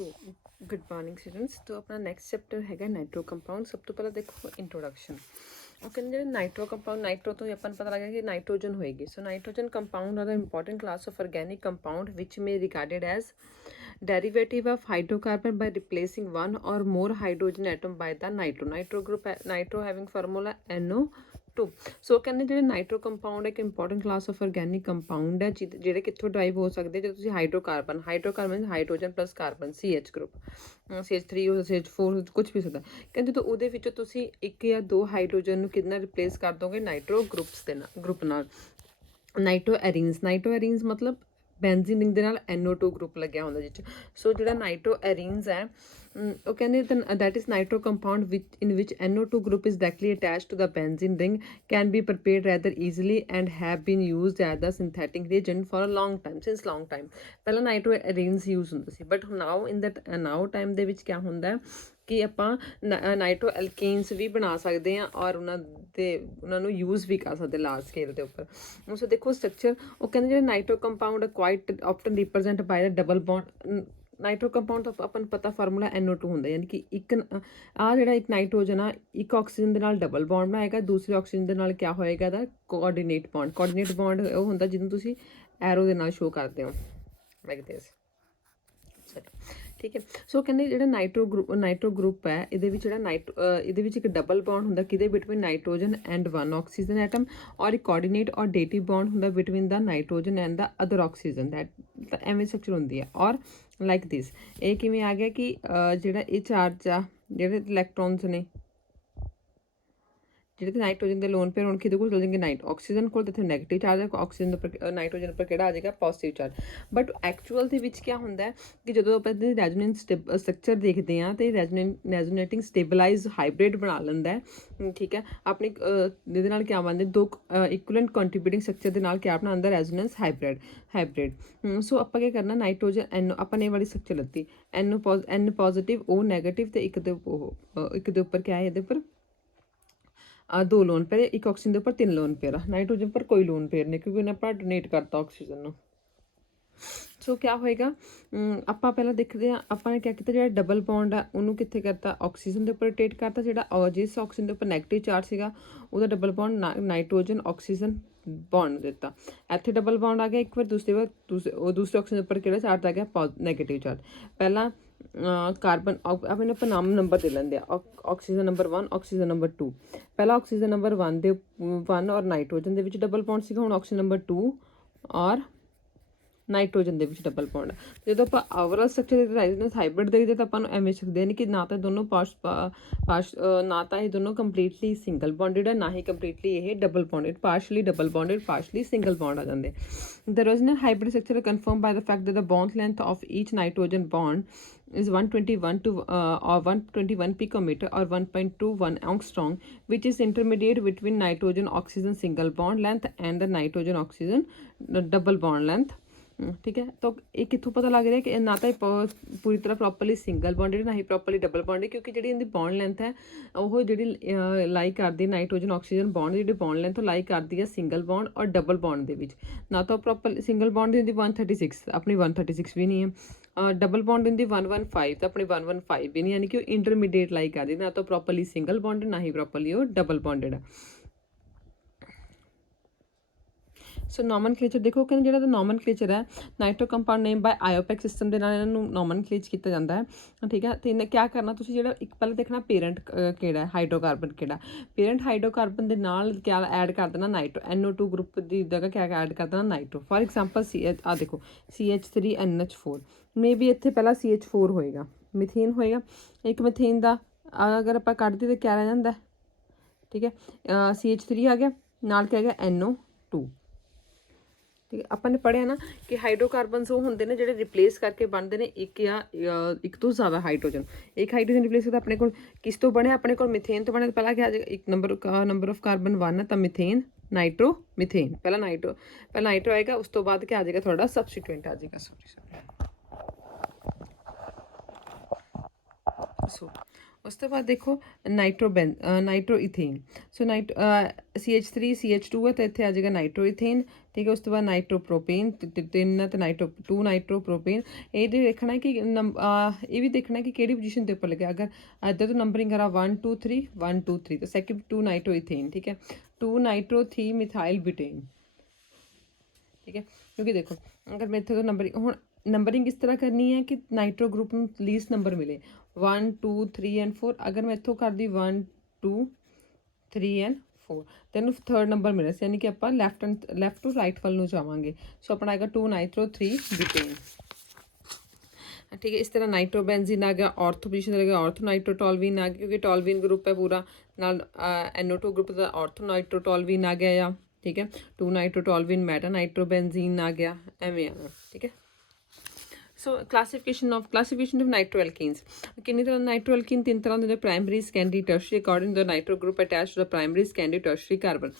So good morning students. तो अपना next chapter है नाइट्रो कंपाउंड। सब तो पहले देखो इंट्रोडक्शन। कहते जो नाइट्रो कंपाउंड नाइट्रो तो अपन पता लगा कि नाइट्रोजन होएगी। So nitrogen compound are the important class of organic compound which may regarded as derivative of hydrocarbon by replacing one or more hydrogen atom by the nitro group, nitro having formula NO2। So ਕਹਿੰਦੇ ਜਿਹੜੇ nitro compound ਇੱਕ important class of organic compound ਹੈ ਜਿਹੜੇ ਕਿੱਥੋਂ derive ਹੋ ਸਕਦੇ ਜਦੋਂ ਤੁਸੀਂ hydrocarbon hydrogen plus carbon CH group CH3 ਹੋ CH4 ਕੁਝ ਵੀ ਸਕਦਾ। ਕਹਿੰਦੇ ਜਦੋਂ ਉਹਦੇ ਵਿੱਚੋਂ ਤੁਸੀਂ ਇੱਕ ਜਾਂ ਦੋ ਹਾਈਡਰੋਜਨ ਨੂੰ ਕਿਹਦੇ ਨਾਲ ਰਿਪਲੇਸ ਕਰ ਦੋਗੇ ਨਾਈਟ੍ਰੋ ਗਰੁੱਪਸ ਦੇ ਨਾਲ ਗਰੁੱਪ ਨਾਲ। ਨਾਈਟ੍ਰੋ ਐਰੀਨਸ ਮਤਲਬ ਬੈਂਜ਼ੀਨ ਰਿੰਗ ਦੇ ਨਾਲ NO2 ਗਰੁੱਪ ਲੱਗਿਆ ਹੁੰਦਾ ਜਿਹ 'ਚ। ਸੋ ਜਿਹੜਾ ਨਾਈਟ੍ਰੋ ਐਰੀਨਸ ਹੈ ਉਹ ਕਹਿੰਦੇ that is nitro compound in which NO2 group is directly attached to the benzene ring can be prepared rather easily and have been used as the synthetic reagent for a long time since long time। ਪਹਿਲਾਂ ਨਾਈਟ੍ਰੋ arenes use ਹੁੰਦਾ ਸੀ but now in that now time ਦੇ ਵਿੱਚ ਕਿਆ ਹੁੰਦਾ ਕਿ ਆਪਾਂ ਨਾਈਟ੍ਰੋ ਐਲਕੇਨਸ ਵੀ ਬਣਾ ਸਕਦੇ ਹਾਂ ਔਰ ਉਹਨਾਂ ਨੂੰ ਯੂਜ਼ ਵੀ ਕਰ ਸਕਦੇ ਲਾਰਜ ਸਕੇਲ ਦੇ ਉੱਪਰ। ਸੋ ਦੇਖੋ ਸਟਰਕਚਰ ਉਹ ਕਹਿੰਦੇ ਜਿਹੜੇ nitro compound quite often represent ਬਾਈ ਦ ਡਬਲ ਬੌਂਡ। ਨਾਈਟ੍ਰੋ ਕੰਪਾਊਂਡ ਦਾ ਆਪਾਂ ਨੂੰ ਪਤਾ ਫਾਰਮੂਲਾ NO2 ਹੁੰਦਾ ਯਾਨੀ ਕਿ ਇੱਕ ਜਿਹੜਾ ਇੱਕ ਨਾਈਟ੍ਰੋਜਨ ਆ ਇੱਕ ਆਕਸੀਜਨ ਦੇ ਨਾਲ ਡਬਲ ਬੌਂਡ ਬਣਾਏਗਾ ਦੂਸਰੇ ਆਕਸੀਜਨ ਦੇ ਨਾਲ ਕਿਆ ਹੋਏਗਾ ਇਹਦਾ ਕੋਆਰਡੀਨੇਟ ਬੌਂਡ ਉਹ ਹੁੰਦਾ ਜਿਹਨੂੰ ਤੁਸੀਂ ਐਰੋ ਦੇ ਨਾਲ ਸ਼ੋ ਕਰਦੇ ਹੋ ਲਾਈਕ ਦਿਸ। ਠੀਕ ਹੈ। ਸੋ ਕਹਿੰਦੇ ਜਿਹੜਾ ਨਾਈਟ੍ਰੋ ਗਰੁੱਪ ਹੈ ਇਹਦੇ ਵਿੱਚ ਜਿਹੜਾ ਇਹਦੇ ਵਿੱਚ ਇੱਕ ਡਬਲ ਬੌਂਡ ਹੁੰਦਾ ਕਿਹਦੇ between nitrogen and one oxygen atom ਔਰ ਇੱਕ ਕੋਆਰਡੀਨੇਟ ਔਰ ਡੇਟਿਵ ਬੌਂਡ ਹੁੰਦਾ between the nitrogen and the other oxygen that ਐਵੇਂ ਸਟਰਕਚਰ ਹੁੰਦੀ ਹੈ। ਔਰ ਲਾਈਕ ਦਿਸ ਇਹ ਕਿਵੇਂ ਆ ਗਿਆ ਕਿ ਜਿਹੜਾ ਇਹ ਚਾਰਜ ਆ ਜਿਹੜੇ ਇਲੈਕਟ੍ਰੋਨਸ ਨੇ ਜਿਹੜੇ ਨਾਈਟ੍ਰੋਜਨ ਦੇ ਲੋਨ ਪੇਅਰ ਹੁਣ ਕਿਹਦੇ ਕੋਲ ਚਲ ਜਾਣਗੇ ਆਕਸੀਜਨ ਕੋਲ ਤੇ ਇੱਥੇ ਨੈਗੇਟਿਵ ਚਾਰਜ ਹੈ ਆਕਸੀਜਨ ਦੇ ਉੱਪਰ ਨਾਈਟ੍ਰੋਜਨ ਉੱਪਰ ਕਿਹੜਾ ਆ ਜਾਏਗਾ ਪੋਜ਼ਿਟਿਵ ਚਾਰਜ। ਬਟ ਐਕਚੁਅਲ ਦੇ ਵਿੱਚ ਕੀ ਹੁੰਦਾ ਹੈ ਕਿ ਜਦੋਂ ਆਪਾਂ ਇਹਦੇ ਰੈਜ਼ੋਨੈਂਸ ਸਟਰਕਚਰ ਦੇਖਦੇ ਹਾਂ ਤੇ ਰੈਜ਼ੋਨੇਟਿੰਗ ਸਟੇਬਲਾਈਜ਼ ਹਾਈਬ੍ਰਿਡ ਬਣਾ ਲੈਂਦਾ ਹੈ। ਠੀਕ ਹੈ। ਆਪਣੀ ਇਹਦੇ ਨਾਲ ਕਿਆ ਬਣਦੇ ਦੋ ਇਕੁਅਲੈਂਟ ਕੰਟਰੀਬਿਊਟਿੰਗ ਸਟਰਕਚਰ ਦੇ ਨਾਲ ਕਿਆ ਬਣਾਉਂਦਾ ਰੈਜ਼ੋਨੈਂਸ ਹਾਈਬ੍ਰਿਡ। ਸੋ ਆਪਾਂ ਕੀ ਕਰਨਾ ਨਾਈਟ੍ਰੋਜਨ ਆਪਾਂ ਨੇ ਇਹ ਵਾਲੀ ਸਟਰਕਚਰ ਲੱਤੀ N ਪੋਜ਼ਿਟਿਵ O ਨੈਗੇਟਿਵ ਤੇ ਇੱਕ ਦੇ ਉੱਪਰ ਕਿਆ ਹੈ ਇਹਦੇ ਉੱਪਰ ਦੋ ਲੋਨ ਪੇਅਰ ਇੱਕ ਆਕਸੀਜਨ ਦੇ ਉੱਪਰ ਤਿੰਨ ਲੋਨ ਪੇਅਰ ਆ ਨਾਈਟ੍ਰੋਜਨ ਪਰ ਕੋਈ ਲੋਨ ਪੇਅਰ ਨਹੀਂ ਕਿਉਂਕਿ ਉਹਨੇ ਆਪਾਂ ਡੋਨੇਟ ਕਰਤਾ ਆਕਸੀਜਨ ਨੂੰ। ਸੋ ਕਿਆ ਹੋਏਗਾ ਆਪਾਂ ਪਹਿਲਾਂ ਦੇਖਦੇ ਹਾਂ ਆਪਾਂ ਨੇ ਕਿਆ ਕੀਤਾ ਜਿਹੜਾ ਡਬਲ ਬੌਂਡ ਆ ਉਹਨੂੰ ਕਿੱਥੇ ਕਰਤਾ ਆਕਸੀਜਨ ਦੇ ਉੱਪਰ ਰੋਟੇਟ ਕਰਤਾ ਜਿਹੜਾ ਜਿਸ ਆਕਸੀਜਨ ਦੇ ਉੱਪਰ ਨੈਗੇਟਿਵ ਚਾਰਜ ਸੀਗਾ ਉਹਦਾ double bond nitrogen oxygen bond ਦਿੱਤਾ। ਇੱਥੇ ਡਬਲ ਬੌਂਡ ਆ ਗਿਆ ਇੱਕ ਵਾਰ ਦੂਸਰੇ ਆਕਸੀਜਨ ਦੇ ਉੱਪਰ ਕਿਹੜਾ ਚਾਰਜ ਆ ਗਿਆ ਨੈਗੇਟਿਵ ਚਾਰਜ। ਪਹਿਲਾਂ ਕਾਰਬਨ ਆਪਣੇ ਆਪਾਂ ਨੰਬਰ ਦੇ ਲੈਂਦੇ ਆ ਆਕਸੀਜਨ ਨੰਬਰ 1 ਆਕਸੀਜਨ ਨੰਬਰ 2। ਪਹਿਲਾਂ ਆਕਸੀਜਨ ਨੰਬਰ 1 ਦੇ 1 ਔਰ ਨਾਈਟ੍ਰੋਜਨ ਦੇ ਵਿੱਚ ਡਬਲ ਬੌਂਡ ਸੀਗਾ ਹੁਣ ਆਕਸੀਜਨ ਨੰਬਰ 2 ਔਰ ਨਾਈਟ੍ਰੋਜਨ ਦੇ ਵਿੱਚ ਡਬਲ ਬੌਂਡ। ਜਦੋਂ ਆਪਾਂ ਓਵਰਆਲ ਸਟਰਕਚਰ ਦੇ ਰੈਜ਼ੋਨੈਂਸ ਹਾਈਬ੍ਰਿਡ ਦੇਖਦੇ ਤਾਂ ਆਪਾਂ ਨੂੰ ਐਵੇਂ ਸਕਦੇ ਨੇ ਕਿ ਨਾ ਤਾਂ ਦੋਨੋਂ ਨਾ ਤਾਂ ਇਹ ਦੋਨੋਂ ਕੰਪਲੀਟਲੀ ਸਿੰਗਲ ਬੌਂਡਡ ਹੈ ਨਾ ਹੀ ਕੰਪਲੀਟਲੀ ਇਹ double bonded partially double bonded partially single bond ਆ ਜਾਂਦੇ। ਦ resonance hybrid structure confirmed by the fact that the bond length of each nitrogen bond is 121 picometer or 1.21 angstrom, which is intermediate between nitrogen oxygen single bond length and the nitrogen oxygen double bond length। ठीक है। तो ये कितों पता लग रहा है कि ना तो पूरी तरह प्रॉपरली सिंगल बॉन्डेड ना ही प्रॉपरली डबल बॉन्डेड क्योंकि जी इनकी बॉन्ड लेंथ है वो जी लाई करती नाइट्रोजन ऑक्सीजन बॉन्ड जी बॉन्ड लेंथ लाई करती है सिंगल बॉन्ड और डबल बॉन्ड के ना तो प्रॉपर सिंगल बॉन्ड की 136 अपनी 136 भी नहीं है डबल बॉन्ड की 115 तो अपनी 115 भी नहीं यानी कि इंटरमीडिएट लाई करती ना तो प्रॉपरली सिंगल बॉन्डेड ना ही प्रॉपरली वो डबल बॉन्डेड है। सो नॉमनक्लेचर देखो कि जो नॉमनक्लेचर है nitro compound name by IUPAC system के नॉमनक्लेच किया जाता है। ठीक है। तो क्या करना तुम जो एक पहले देखना पेरेंट केड़ा हाइड्रोकार्बन केड़ा पेरेंट हाइड्रोकार्बन के नाल क्या ऐड कर देना नाइट्रो NO2 ग्रुप की जगह क्या ऐड कर देना नाइट्रो। फॉर एग्जाम्पल आ देखो CH3NH4 मे बी इतने पहला CH4 होएगा मिथेन होएगा एक मिथेन का अगर आप कट दी तो क्या रह जाता है। ठीक है। CH3 आ गया नाल क्या गया NO2। ठीक है। अपन ने पढ़िया ना कि हाइड्रोकार्बनस वो होंगे ने ਜਿਹੜੇ रिप्लेस करके बनते हैं एक या एक तो ज़्यादा हाइड्रोजन एक हाइड्रोजन रिप्लेस करता अपने को किस तो बने अपने को मिथेन तो बने पहला क्या आ जाएगा एक नंबर ऑफ कार्बन 1 है तो मिथेन नाइट्रो मिथेन पहला नाइट्रो आएगा उस तो बाद क्या आ जाएगा थोड़ा सब्सटीट्यूएंट आ जाएगा सो ਉਸ ਤੋਂ ਬਾਅਦ ਦੇਖੋ ਨਾਈਟਰੋ ਇਥੇਨ। ਸੋ CH3 CH2 ਹੈ ਤਾਂ ਇੱਥੇ ਆ ਜਾਏਗਾ ਨਾਈਟਰੋ ਇਥੇਨ, ਠੀਕ ਹੈ। ਉਸ ਤੋਂ ਬਾਅਦ ਨਾਈਟਰੋ ਪ੍ਰੋਪੇਨ 3 ਤੇ ਨਾਈਟਰੋ ਪ੍ਰੋਪੇਨ। ਇਹ ਦੇਖਣਾ ਕਿ ਇਹ ਵੀ ਦੇਖਣਾ ਕਿ ਕਿਹੜੀ ਪੋਜੀਸ਼ਨ ਦੇ ਉੱਪਰ ਲੱਗਿਆ। ਅਗਰ ਇੱਧਰ ਤੋਂ ਨੰਬਰਿੰਗ ਕਰਾ 1 2 3 1 2 3 ਤਾਂ ਸੈਕਿੰਡ 2 ਨਾਈਟਰੋ ਇਥੇਨ, ਠੀਕ ਹੈ। 2 ਨਾਈਟਰੋ 3 ਮਿਥਾइल ब्यूटेन, ठीक है। क्योंकि देखो अगर मैं इतने तो नंबरिंग इस तरह करनी है कि नाइट्रो ग्रुप में लीस्ट नंबर मिले 1 2 3 एंड 4। अगर मैं इतों कर दी 1 2 3 एंड 4 तेन थर्ड नंबर मिले, यानी कि आप लैफ्ट टू राइट वाल जावांगे। सो अपना आएगा 2 नाइट्रो 3 ब्यूटेन, ठीक है। इस तरह नाइट्रोबेंजीन आ गया, ऑर्थो पोजीशन लगेगा ऑर्थो नाइट्रोटोलवीन आ गया, क्योंकि टोलवीन ग्रुप है पूरा, नाल NO2 ग्रुप का ऑर्थो नाइट्रोटोलवीन आ गया, ठीक है। 2 नाइट्रोटोलवीन मेटा नाइट्रोबेंजीन आ गया, एवं आ गया, ठीक है। So classification of nitro alkenes. किन्नी तरह नाइट्रो एल्कीन 3 तरह के, primary secondary tertiary according the nitro group attach to the primary secondary tertiary carbon.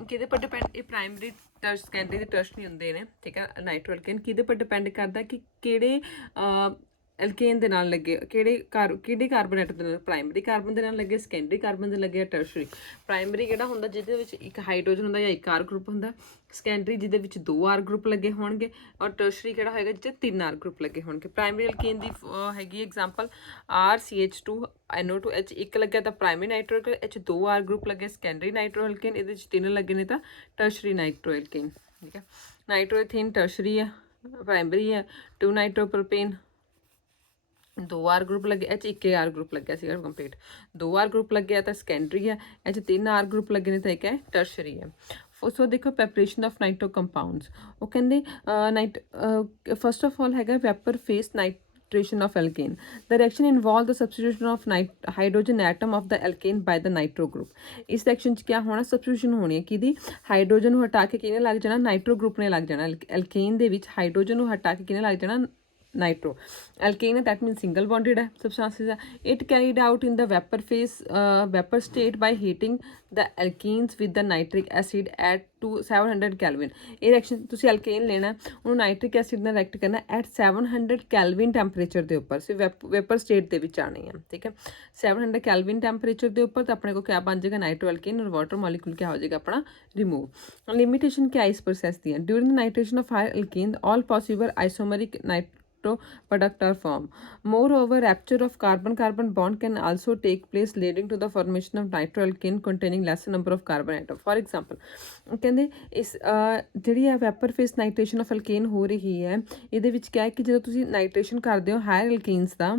किहदे पर डिपेंड, ये प्राइमरी सैकेंडरी टर्शरी हुंदे ने, ठीक है। नाइट्रो एल्कीन किहदे पर डिपेंड करता कि किहड़े एल्केन दे नाल लगे, किहड़े कार्बन एटम दे नाल, प्राइमरी कार्बन दे नाल लगे, सैकेंडरी कार्बन दे लगे, टर्शरी। प्राइमरी किहड़ा हुंदा जिहदे विच एक हाइड्रोजन हुंदा या एक R ग्रुप हुंदा, सैकेंडरी जिहदे विच 2 R ग्रुप लगे होणगे, और टर्शरी किहड़ा होएगा जिहदे 3 R ग्रुप लगे होणगे। प्राइमरी एल्केन दी हैगी एग्जांपल RCH2 NO2 H एक लग्या तां primary nitro alkene, H 2 R group लगे सैकेंडरी नाइट्रो एल्केन, इहदे विच 3 लगे ने तां टर्शरी नाइट्रो एल्केन, ठीक है। नाइट्रो इथेन टर्शरी है, प्राइमरी है। 2 नाइट्रो प्रोपेन 2 R ग्रुप लगे, H 1 R ग्रुप लग्या सीगा कंप्लीट, 2 R ग्रुप लग्या तो सैकेंडरी है, H 3 R ग्रुप लगे ने तो एक है टर्शरी है। सो देखो प्रेपरेशन ऑफ नाइट्रो कंपाउंड्स, वो कहते फर्स्ट ऑफ ऑल हैगा vapour face nitration of alkene. The reaction involve the substitution of hydrogen atom of the alkene by the nitro group. इस रिएक्शन क्या होना, सब्सटीट्यूशन होनी है कि हाइड्रोजन को हटा के किने लग जाना, नाइट्रो ग्रुप ने लग जाना। एल्केन दे विच हाइड्रोजन को हटा के किने लग जाना, nitro. Alkane that mean single bonded है सबस्टांसेस है। It carried out in the vapour phase vapour state by heating the alkenes with the nitric acid at 700 kelvin. ये रिएक्शन तुसी एल्केन लेना, उन्होंने नाइट्रिक एसिड नाल रिएक्ट करना at 700 kelvin temperature के उपर, सो वेपर स्टेट के विच आनी है, ठीक है। 700 कैलविन टैंपरेचर के उपर तो अपने को क्या बन जाएगा, नाइट्रो एल्केन, और वाटर मॉलिक्यूल क्या हो जाएगा अपना रिमूव। लिमिटेशन क्या इस प्रोसेस दी है, during the nitration of higher alkane all possible isomeric product are formed. Moreover, rupture of carbon-carbon bond can also take place, leading to the formation of nitroalkane containing lesser number of carbon atom. For example, ਕਹਿੰਦੇ ਇਸ ਜਿਹੜੀ ਆ wiper face nitration of ਐਲਕੇਨ ਹੋ ਰਹੀ ਹੈ, ਇਹਦੇ ਵਿੱਚ ਕਿਆ ਹੈ ਕਿ ਜਦੋਂ ਤੁਸੀਂ ਨਾਈਟ੍ਰੇਸ਼ਨ ਕਰਦੇ ਹੋ ਹਾਇਰ ਐਲਕੇਨਸ ਦਾ,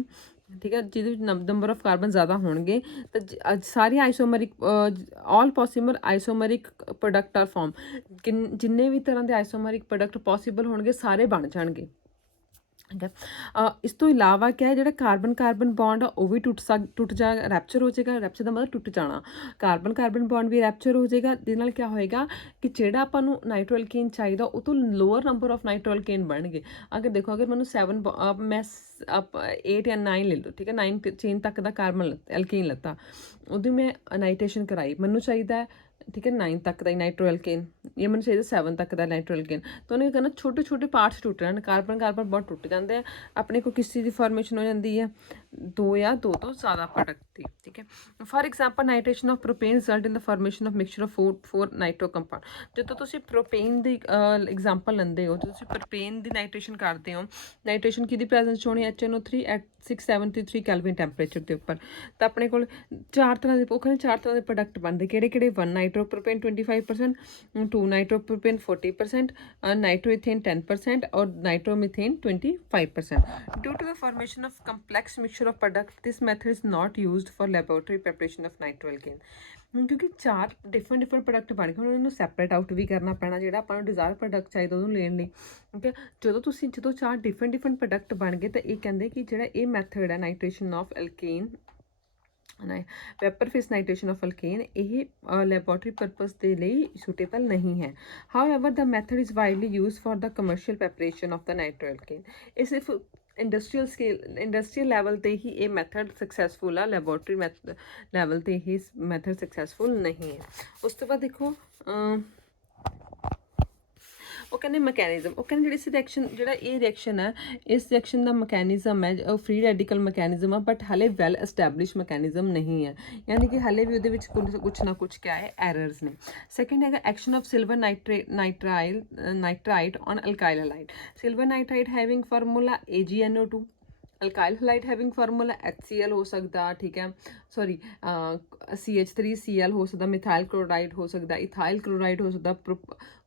ਠੀਕ ਹੈ, ਜਿਹਦੇ ਵਿੱਚ ਨੰਬਰ ਆਫ ਕਾਰਬਨ ਜ਼ਿਆਦਾ ਹੋਣਗੇ, ਤਾਂ ਸਾਰੀ ਆਈਸੋਮਰਿਕ ਆਲ ਪੋਸੀਬਲ ਆਈਸੋਮਰਿਕ ਪ੍ਰੋਡਕਟ ਆਰ ਫਾਰਮ। ਜਿੰਨੇ ਵੀ ਤਰ੍ਹਾਂ ਦੇ ਆਈਸੋਮਰਿਕ ਪ੍ਰੋਡਕਟ ਪੋਸੀਬਲ ਹੋਣਗੇ ਸਾਰੇ ਬਣ ਜਾਣਗੇ, ठीक है। इस तो इलावा क्या है, जो कार्बन बॉन्ड आ वो भी टुट जा रैप्चर हो जाएगा। रैप्चर का मतलब टुट जाना, कार्बन बॉन्ड भी रैप्चर हो जाएगा। जिस नाल क्या होएगा कि जोड़ा आपां नूं नाइट्रो एल्केन चाहिए वो तो lower number of nitro alkene बन गए। अगर देखो अगर मैंने 7 मैं 8 या 9 ले लो, ठीक है, 9 चेन तक का कार्बन एल्केन लता, उदी मैं नाइट्रेशन कराई, मैनू चाहिए, ठीक है, 9 तक का नाइट्रो एल्केन, ये मैंने चाहिए 7 तक का नाइट्रो एल्केन। तो उन्हें करना छोटे छोटे पार्ट्स टुट रहे हैं, कार्बन बहुत टुट जाते हैं, अपने को किस चीज़ की फॉर्मेशन हो जाती है, 2 या 2 तो ज़्यादा प्रोडक्ट की, ठीक है। For example nitration of propane result in the formation of mixture of 4 nitro compound. जो तुम प्रोपेन की एग्जाम्पल लेंदे हो, जो प्रोपेन की नाइट्रेशन करते हो, नाइट्रेशन की प्रेजेंस होनी HNO3 एट 673 कैलविन टैंपरेचर के उपर, तो अपने को 4 तरह के 4 तरह के प्रोडक्ट बनते, किहड़े 1 नाइट्रोप्रोपेन 25%, 2 नाइट्रोप्रोपेन 40%, नाइट्रोइथेन 10% और nitromethane 25%। Due to the formation of complex mixture of product this method is not used for laboratory preparation of nitro alkane. क्योंकि 4 डिफरेंट प्रोडक्ट बन गए, उन्होंने सैपरेट आउट भी करना पैना, जो अपना डिजायर प्रोडक्ट चाहिए उन्होंने लेने लिए, ठीक है। जो 4 डिफरेंट प्रोडक्ट बन गए, तो ये कहते कि जो ये मैथड है nitration of alkene, vapour face nitration of alkene, ये लैबोरेटरी पर्पज के लिए सूटेबल नहीं है। However the method is widely use for the commercial preparation of the nitro alkene. ये सिर्फ इंडस्ट्रीयल लैवल पर ही ये मैथड सक्सैसफुल है, लैबोरेटरी लैवल पर ही मैथड सक्सैसफुल नहीं है। उस तो बाद देखो ਉਹ ਕਹਿੰਦੇ ਮਕੈਨਿਜ਼ਮ, ਉਹ ਕਹਿੰਦੇ ਜਿਹੜੀ ਰਿਐਕਸ਼ਨ, ਜਿਹੜਾ ਇਹ ਰਿਐਕਸ਼ਨ ਹੈ, ਇਸ ਰਿਐਕਸ਼ਨ ਦਾ ਮਕੈਨਿਜ਼ਮ ਹੈ ਉਹ ਫ੍ਰੀ ਰੈਡੀਕਲ ਮਕੈਨਿਜ਼ਮ ਆ, ਬਟ ਹਲੇ ਵੈਲ ਐਸਟੈਬਲਿਸ਼ ਮਕੈਨਿਜ਼ਮ ਨਹੀਂ ਹੈ, ਯਾਨੀ ਕਿ ਹਲੇ ਵੀ ਉਹਦੇ ਵਿੱਚ ਕੁਛ ਨਾ ਕੁਛ ਕਿਆ ਹੈ ਐਰਰਸ ਨੇ। ਸੈਕਿੰਡ ਹੈਗਾ action of silver nitrite on alkyl halide. Silver nitrite having formula AgNO2, alkyl halide having formula HCl ਹੋ ਸਕਦਾ, ਠੀਕ ਹੈ, ਸੌਰੀ CH3Cl ਹੋ ਸਕਦਾ, ਮਿਥਾਈਲ ਕਲੋਰਾਈਡ ਹੋ ਸਕਦਾ, ਇਥਾਈਲ ਕਲੋਰਾਈਡ ਹੋ ਸਕਦਾ,